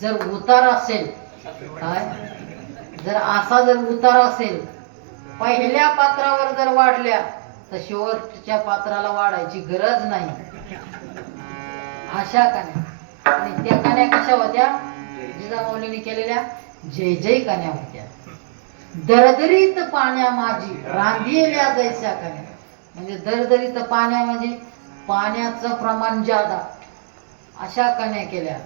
जर उतार असेल, काय जर असा जर उतार असेल, पहिल्या पात्रावर जर वाढल्या तर शेवटच्या पात्राला वाढायची गरज नाही. अशा कन्या. आणि त्या कन्या कशा होत्या? जिजामाऊलीने केलेल्या जय जय कन्या होत्या. दरदरीत पाण्या माझी रांधिलेल्या जैस्या कन्या. म्हणजे दरदरीत पाण्या म्हणजे पाण्याचं प्रमाण जादा, अशा कन्या केल्या.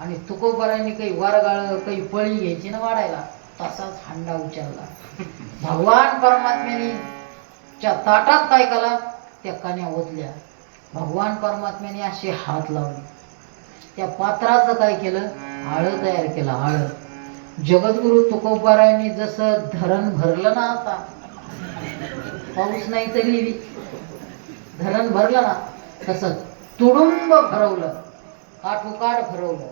आणि तुकोबारांनी काही वरगाळ काही पळी घ्यायची ना वाढायला, तसाच हांडा उचलला. भगवान परमात्म्याने च्या ताटात काय केला? त्या कन्या ओतल्या. भगवान परमात्म्याने असे हात लावले. त्या पात्राचं काय केलं? आळं तयार केलं. आळं. जगद्गुरु तुकोबारायांनी जसं धरण भरलं ना, आता पाऊस नाही तरी धरण भरलं ना, तसं तुडुंब भरवलं, काठोकाठ भरवलं.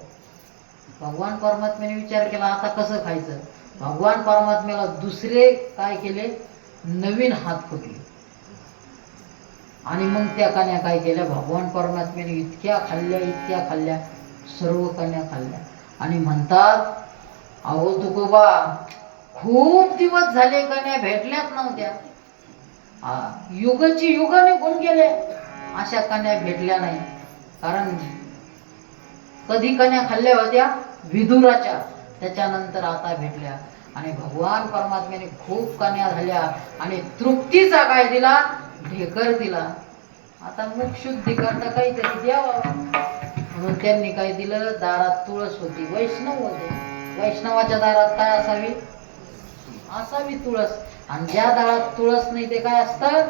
भगवान परमात्म्याने विचार केला आता कसं खायचं. भगवान परमात्म्याला दुसरे काय केले? नवीन हात फुटले. आणि मग त्या कन्या काय केल्या? भगवान परमात्म्याने इतक्या खाल्ल्या, सर्व कन्या खाल्ल्या. आणि म्हणतात, अहो तुकोबा, खूप दिवस झाले कन्या भेटल्याच नव्हत्या. युगाची युग निघून गेले, अशा कन्या भेटल्या नाही. कारण कधी कन्या खाल्ल्या होत्या? विदुराच्या. त्याच्यानंतर आता भेटल्या. आणि भगवान परमात्म्याने खूप कन्या झाल्या आणि तृप्तीचा काय दिला? ढेकर दिला. आता मुख शुद्धी करता काहीतरी द्यावं म्हणून त्यांनी काय दिलं? दारात तुळस होती. वैष्णव होते. वैष्णवाच्या दारात काय असावी? असावी तुळस. आणि ज्या दारात तुळस नाही ते काय असतं?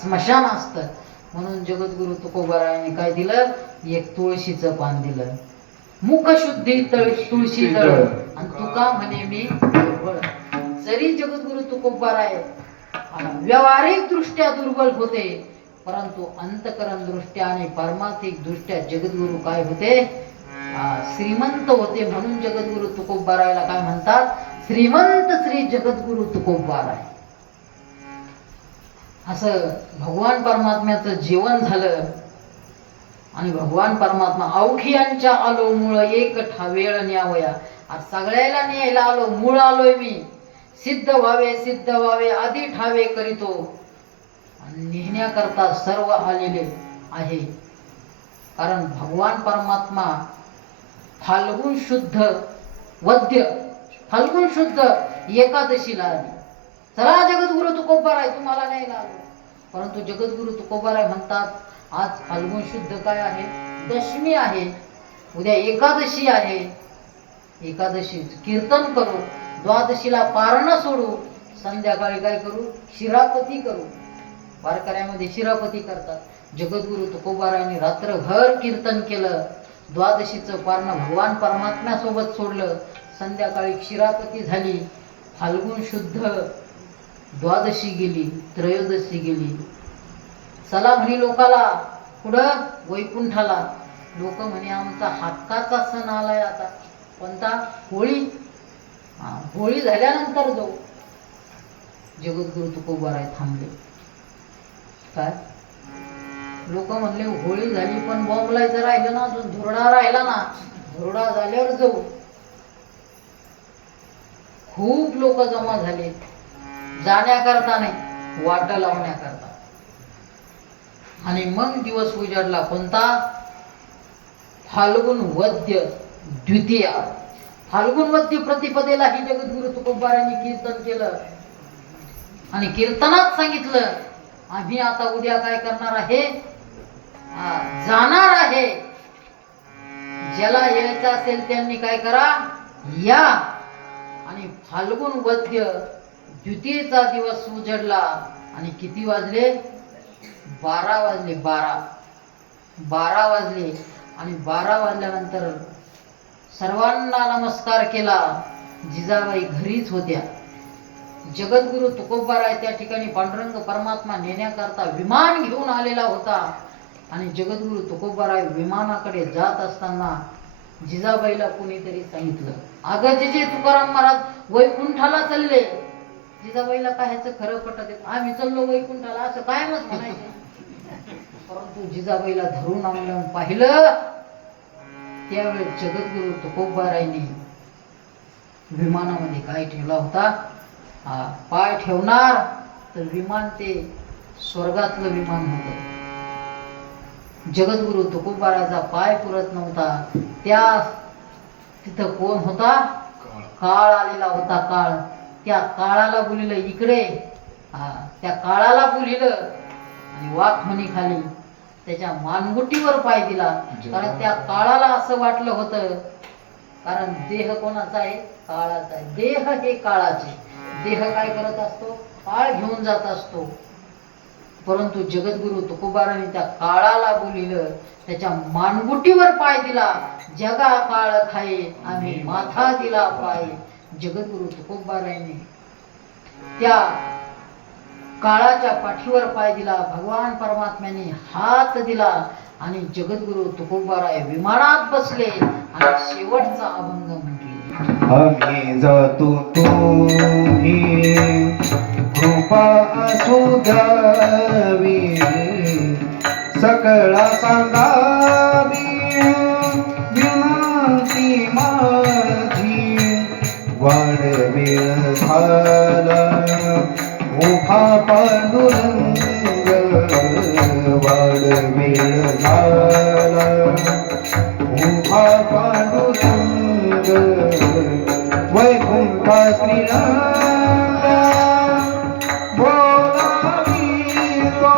स्मशान असतं. म्हणून जगद्गुरु तुकोबारायांनी काय दिलं? एक तुळशीचं पान दिलं. मुखशुद्धी तुळशी तळ आणि तुका म्हणे मी दुर्बळ. जरी जगद्गुरु तुकोबाराय व्यावहारिक दृष्ट्या दुर्बल होते, परंतु अंतकरण दृष्ट्या आणि पारमार्थिक दृष्ट्या जगद्गुरु काय होते? श्रीमंत होते. म्हणून जगद्गुरु तुकोबारायला काय म्हणतात? श्रीमंत श्री जगद्गुरु तुकोबाराय. असं भगवान परमात्म्याचं जेवण झालं आणि भगवान परमात्मा अवघियांच्या आलो मूळ एक ठावेळ न्यावया. आज सगळ्याला न्यायला आलो, मूळ आलोय मी. सिद्ध व्हावे आधी ठावे करीतो. आणि नेहण्याकरता सर्व आलेले आहे. कारण भगवान परमात्मा फाल्गुन शुद्ध वद्य, फाल्गुन शुद्ध एकादशीला आली. चला जगद्गुरु तुकोबाराय तुम्हाला नाही आलो. परंतु जगद्गुरु तुकोबाराय म्हणतात आज फाल्गुन शुद्ध काय आहे? दशमी आहे. उद्या एकादशी आहे. एकादशी कीर्तन करू, द्वादशीला पारणं सोडू, संध्याकाळी काय करू? शिरापती करू. वारकऱ्यामध्ये शिरापती करतात. जगद्गुरु तुकोबारायांनी रात्रभर कीर्तन केलं. द्वादशीचं पारणं भगवान परमात्म्यासोबत सोडलं. संध्याकाळी शिरापती झाली. फाल्गुन शुद्ध द्वादशी गेली, त्रयोदशी गेली. चला म्हणे लोकाला पुढं वैकुंठाला. लोक म्हणे आमचा हक्काचा सण आलाय आता. कोणता? होळी. होळी झाल्यानंतर जाऊ. जगद्गुरु तुकोबाराय थांबले. काय लोक म्हणले होळी झाली पण बॉम्बलायचं राहिलं ना, अजून धुरडा राहिला ना, धुरडा झाल्यावर जाऊ. खूप लोक जमा झाले, जाण्याकरता नाही, वाट लावण्याकरता. आणि मग दिवस उजाडला. कोणता? फाल्गुन वद्य द्वितीया. फाल्गुन वद्य प्रतिपदेलाही जगद्गुरु तुकोबारायांनी कीर्तन केलं. आणि कीर्तनात सांगितलं आम्ही आता उद्या काय करणार आहे? जाणार आहे. ज्याला यायचं असेल त्यांनी काय करा? या. आणि फाल्गुन वद्य द्वितीयेचा दिवस उजडला. आणि किती वाजले? 12 वाजले. 12 वाजले. आणि 12 वाजल्यानंतर सर्वांना नमस्कार केला. जिजाबाई घरीच होत्या. जगद्गुरु तुकोबाराय त्या ठिकाणी पांडुरंग परमात्मा नेण्याकरता विमान घेऊन आलेला होता. आणि जगद्गुरु तुकोबाराय विमानाकडे जात असताना जिजाबाईला कोणीतरी सांगितलं, अगं जिजे तुकाराम महाराज वैकुंठाला चालले. जिजाबाईला काय ह्याचं खरं पटत येत? आम्ही चाललो वैकुंठाला असं कायमच म्हणायचं. परंतु जिजाबाईला धरून आणलं, पाहिलं त्यावेळेस जगद्गुरु तुकोबारायांनी विमानामध्ये काय ठेवला होता? पाय ठेवणार तर विमान ते स्वर्गातलं विमान होतं. जगद्गुरु तुकोबाराचा पाय पुरत नव्हता. त्या तिथं कोण होता? काळ आलेला होता. काळ. त्या काळाला बोलिलं इकडे. त्या काळाला बोलिलं आणि वाघमणी खाली त्याच्या मानगुटीवर पाय दिला. कारण त्या काळाला असं वाटलं होतं, कारण देह कोणाचा आहे? काळाचा आहे. देह हे काळाचे. देह काय करत असतो? काळ घेऊन जात असतो. परंतु जगद्गुरु तुकोबारांनी त्या काळाला बोलिलं, त्याच्या मानगुटीवर पाय दिला. जगा काळ खाये आम्ही माथा दिला पाय. जगद्गुरु तुकोबारायांनी त्या काळाच्या पाठीवर पाय दिला. भगवान परमात्म्याने हात दिला आणि जगद्गुरु तुकोबाराय विमानात बसले आणि शेवटचा अभंग म्हटले. आम्ही जातो तुम्ही कृपा असू द्यावी, सकळा सांगावी विनंती माझी. वाढ वेळ झाला उभा पांडुरंग, वाढ वेळ झाला उभा पांडुरंग. वैकुंठा श्रीरंग बोलावी तो,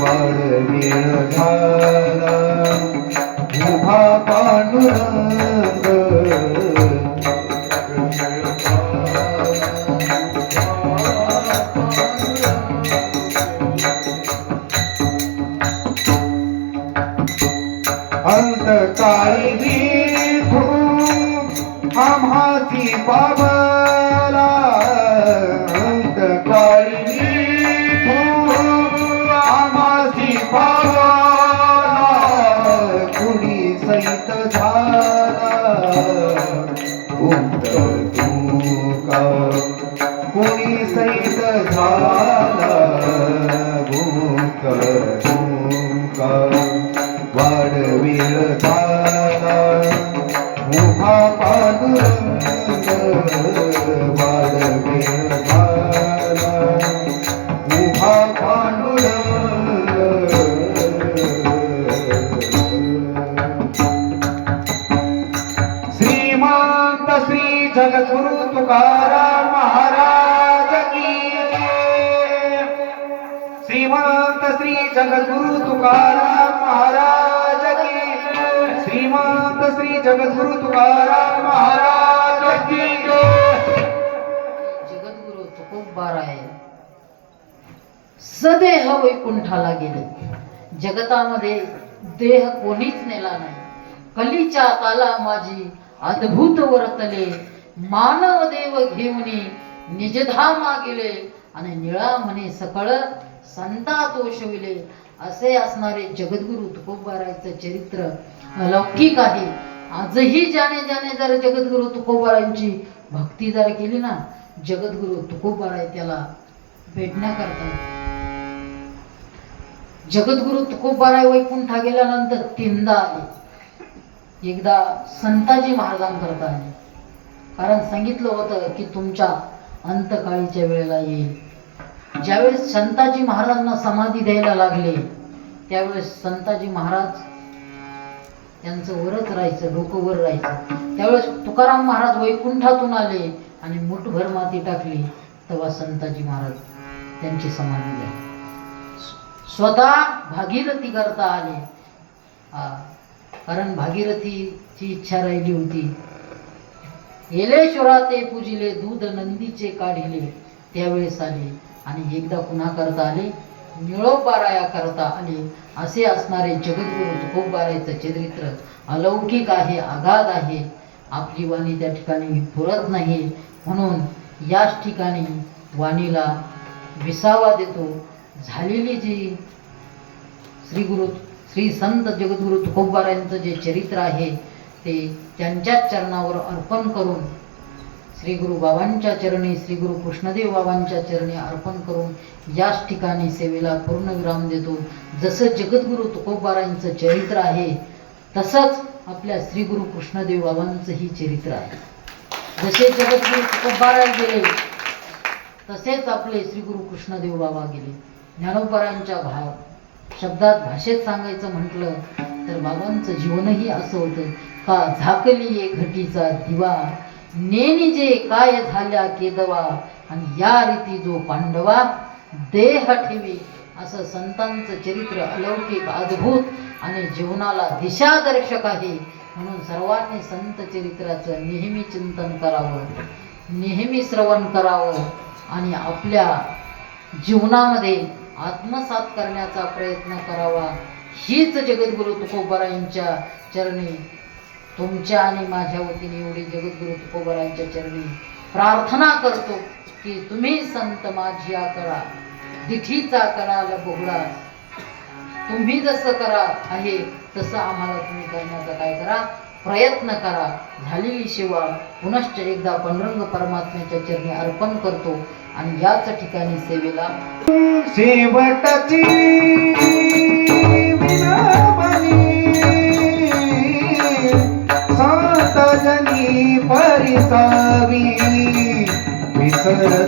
वाढ वेळ झाला उभा पांडुरंग. अंतकाळी विठू आम्हाची पावला, अंतकाळी विठू आम्हाची पावला. कुणी सहित झाला उक्त तुका, कुणी सहित झाला तुमका वाढविळ झाला उभा पांडुरंग वाढविळ झाला उभा पांडुरंग श्रीमंत श्री जगद्गुरु तुकाराम महाराज की जय। श्रीमंत श्री जगद्गुरु तुकाराम महाराज की जय। श्रीमंत श्री जगद्गुरु तुकाराम महाराज की जय। जगद्गुरु तुकोबाराय सदेह वैकुंठाला गेले. जगतामध्ये देह कोणीच नेला नाही. कलीच्या काला माझी अद्भुत वर्तले. मानव देव घेऊनी निजधामा गेले आणि निळा म्हणे सकळ संता तोषविले. असे असणारे जगद्गुरु तुकोबारायचं चरित्र अलौकिक आहे. आजही ज्याने ज्याने जर जगद्गुरु तुकोबारायांची भक्ती जर केली ना, जगद्गुरु तुकोबाराय त्याला भेटण्याकरता. जगद्गुरु तुकोबाराय वैकुंठा गेल्यानंतर तीनदा आले. एकदा संताजी महाराजांकरता आले, कारण सांगितलं होतं की तुमच्या अंतकाळीच्या वेळेला येईल. ज्यावेळेस संताजी महाराजांना समाधी द्यायला लागले त्यावेळेस संताजी महाराज यांचं वरच राहायचं, डोकं वर राहायचं. त्यावेळेस तुकाराम महाराज वैकुंठातून आले आणि मुठभर माती टाकली. तेव्हा संताजी महाराज त्यांची समाधी झाली. स्वतः भागीरथी करता आले. कारण भागीरथीची इच्छा राहिली होती. येलेश्वरा ते पूजिले दूध नंदीचे काढिले. त्यावेळेस आले आणि एकदा पुन्हा करता आले, निळोबाराया करता आले. असे असणारे जगद्गुरु तुकोबारायचं चरित्र अलौकिक आहे, अगाध आहे. आपली वाणी त्या ठिकाणी पुरत नाही, म्हणून याच ठिकाणी वाणीला विसावा देतो. झालेली जी श्री संत जगद्गुरु तुकोबारायांचं जे चरित्र आहे ते त्यांच्याच चरणावर अर्पण करून, श्री गुरु बाबांच्या चरणी, श्री गुरु कृष्णदेव बाबांच्या चरणी अर्पण करून याच ठिकाणी सेवेला पूर्णविराम देतो. जसं जगद्गुरु तुकोबारायांचं चरित्र आहे तसंच आपल्या श्री गुरु कृष्णदेव बाबांचंही चरित्र आहे. जसे जगद्गुरु तुकोबाराय गेले तसेच आपले श्री गुरु कृष्णदेव बाबा गेले. ज्ञानोबारांच्या शब्दात भाषेत सांगायचं म्हटलं तर बाबांचं जीवनही असं होतं का झाकली ये घटीचा दिवा नेनी जे काय झाल्या केदवा आणि या रीती जो पांडवा देह ठेवी. असं संतांचं चरित्र अलौकिक, अद्भुत आणि जीवनाला दिशादर्शक आहे. म्हणून सर्वांनी संत चरित्राचं नेहमी चिंतन करावं, नेहमी श्रवण करावं आणि आपल्या जीवनामध्ये आत्मसात करण्याचा प्रयत्न करावा. हीच जगद्गुरु तुकोबारायांच्या चरणी तुमच्या आणि माझ्या वतीने एवढी जगद्गुरु तुकोबारायांच्या चरणी प्रार्थना करतो की तुम्ही संत माझिया करा, दिठीचा कराल बोगडा. तुम्ही जसं करा आहे तसं आम्हाला तुम्ही करण्याचा काय करा, प्रयत्न करा. झालेली सेवा पुनश्च एकदा पांडुरंग परमात्म्याच्या चरणी अर्पण करतो आणि याच ठिकाणी सेवेला शेवटची विनवणी संत जनी परिसावी विसर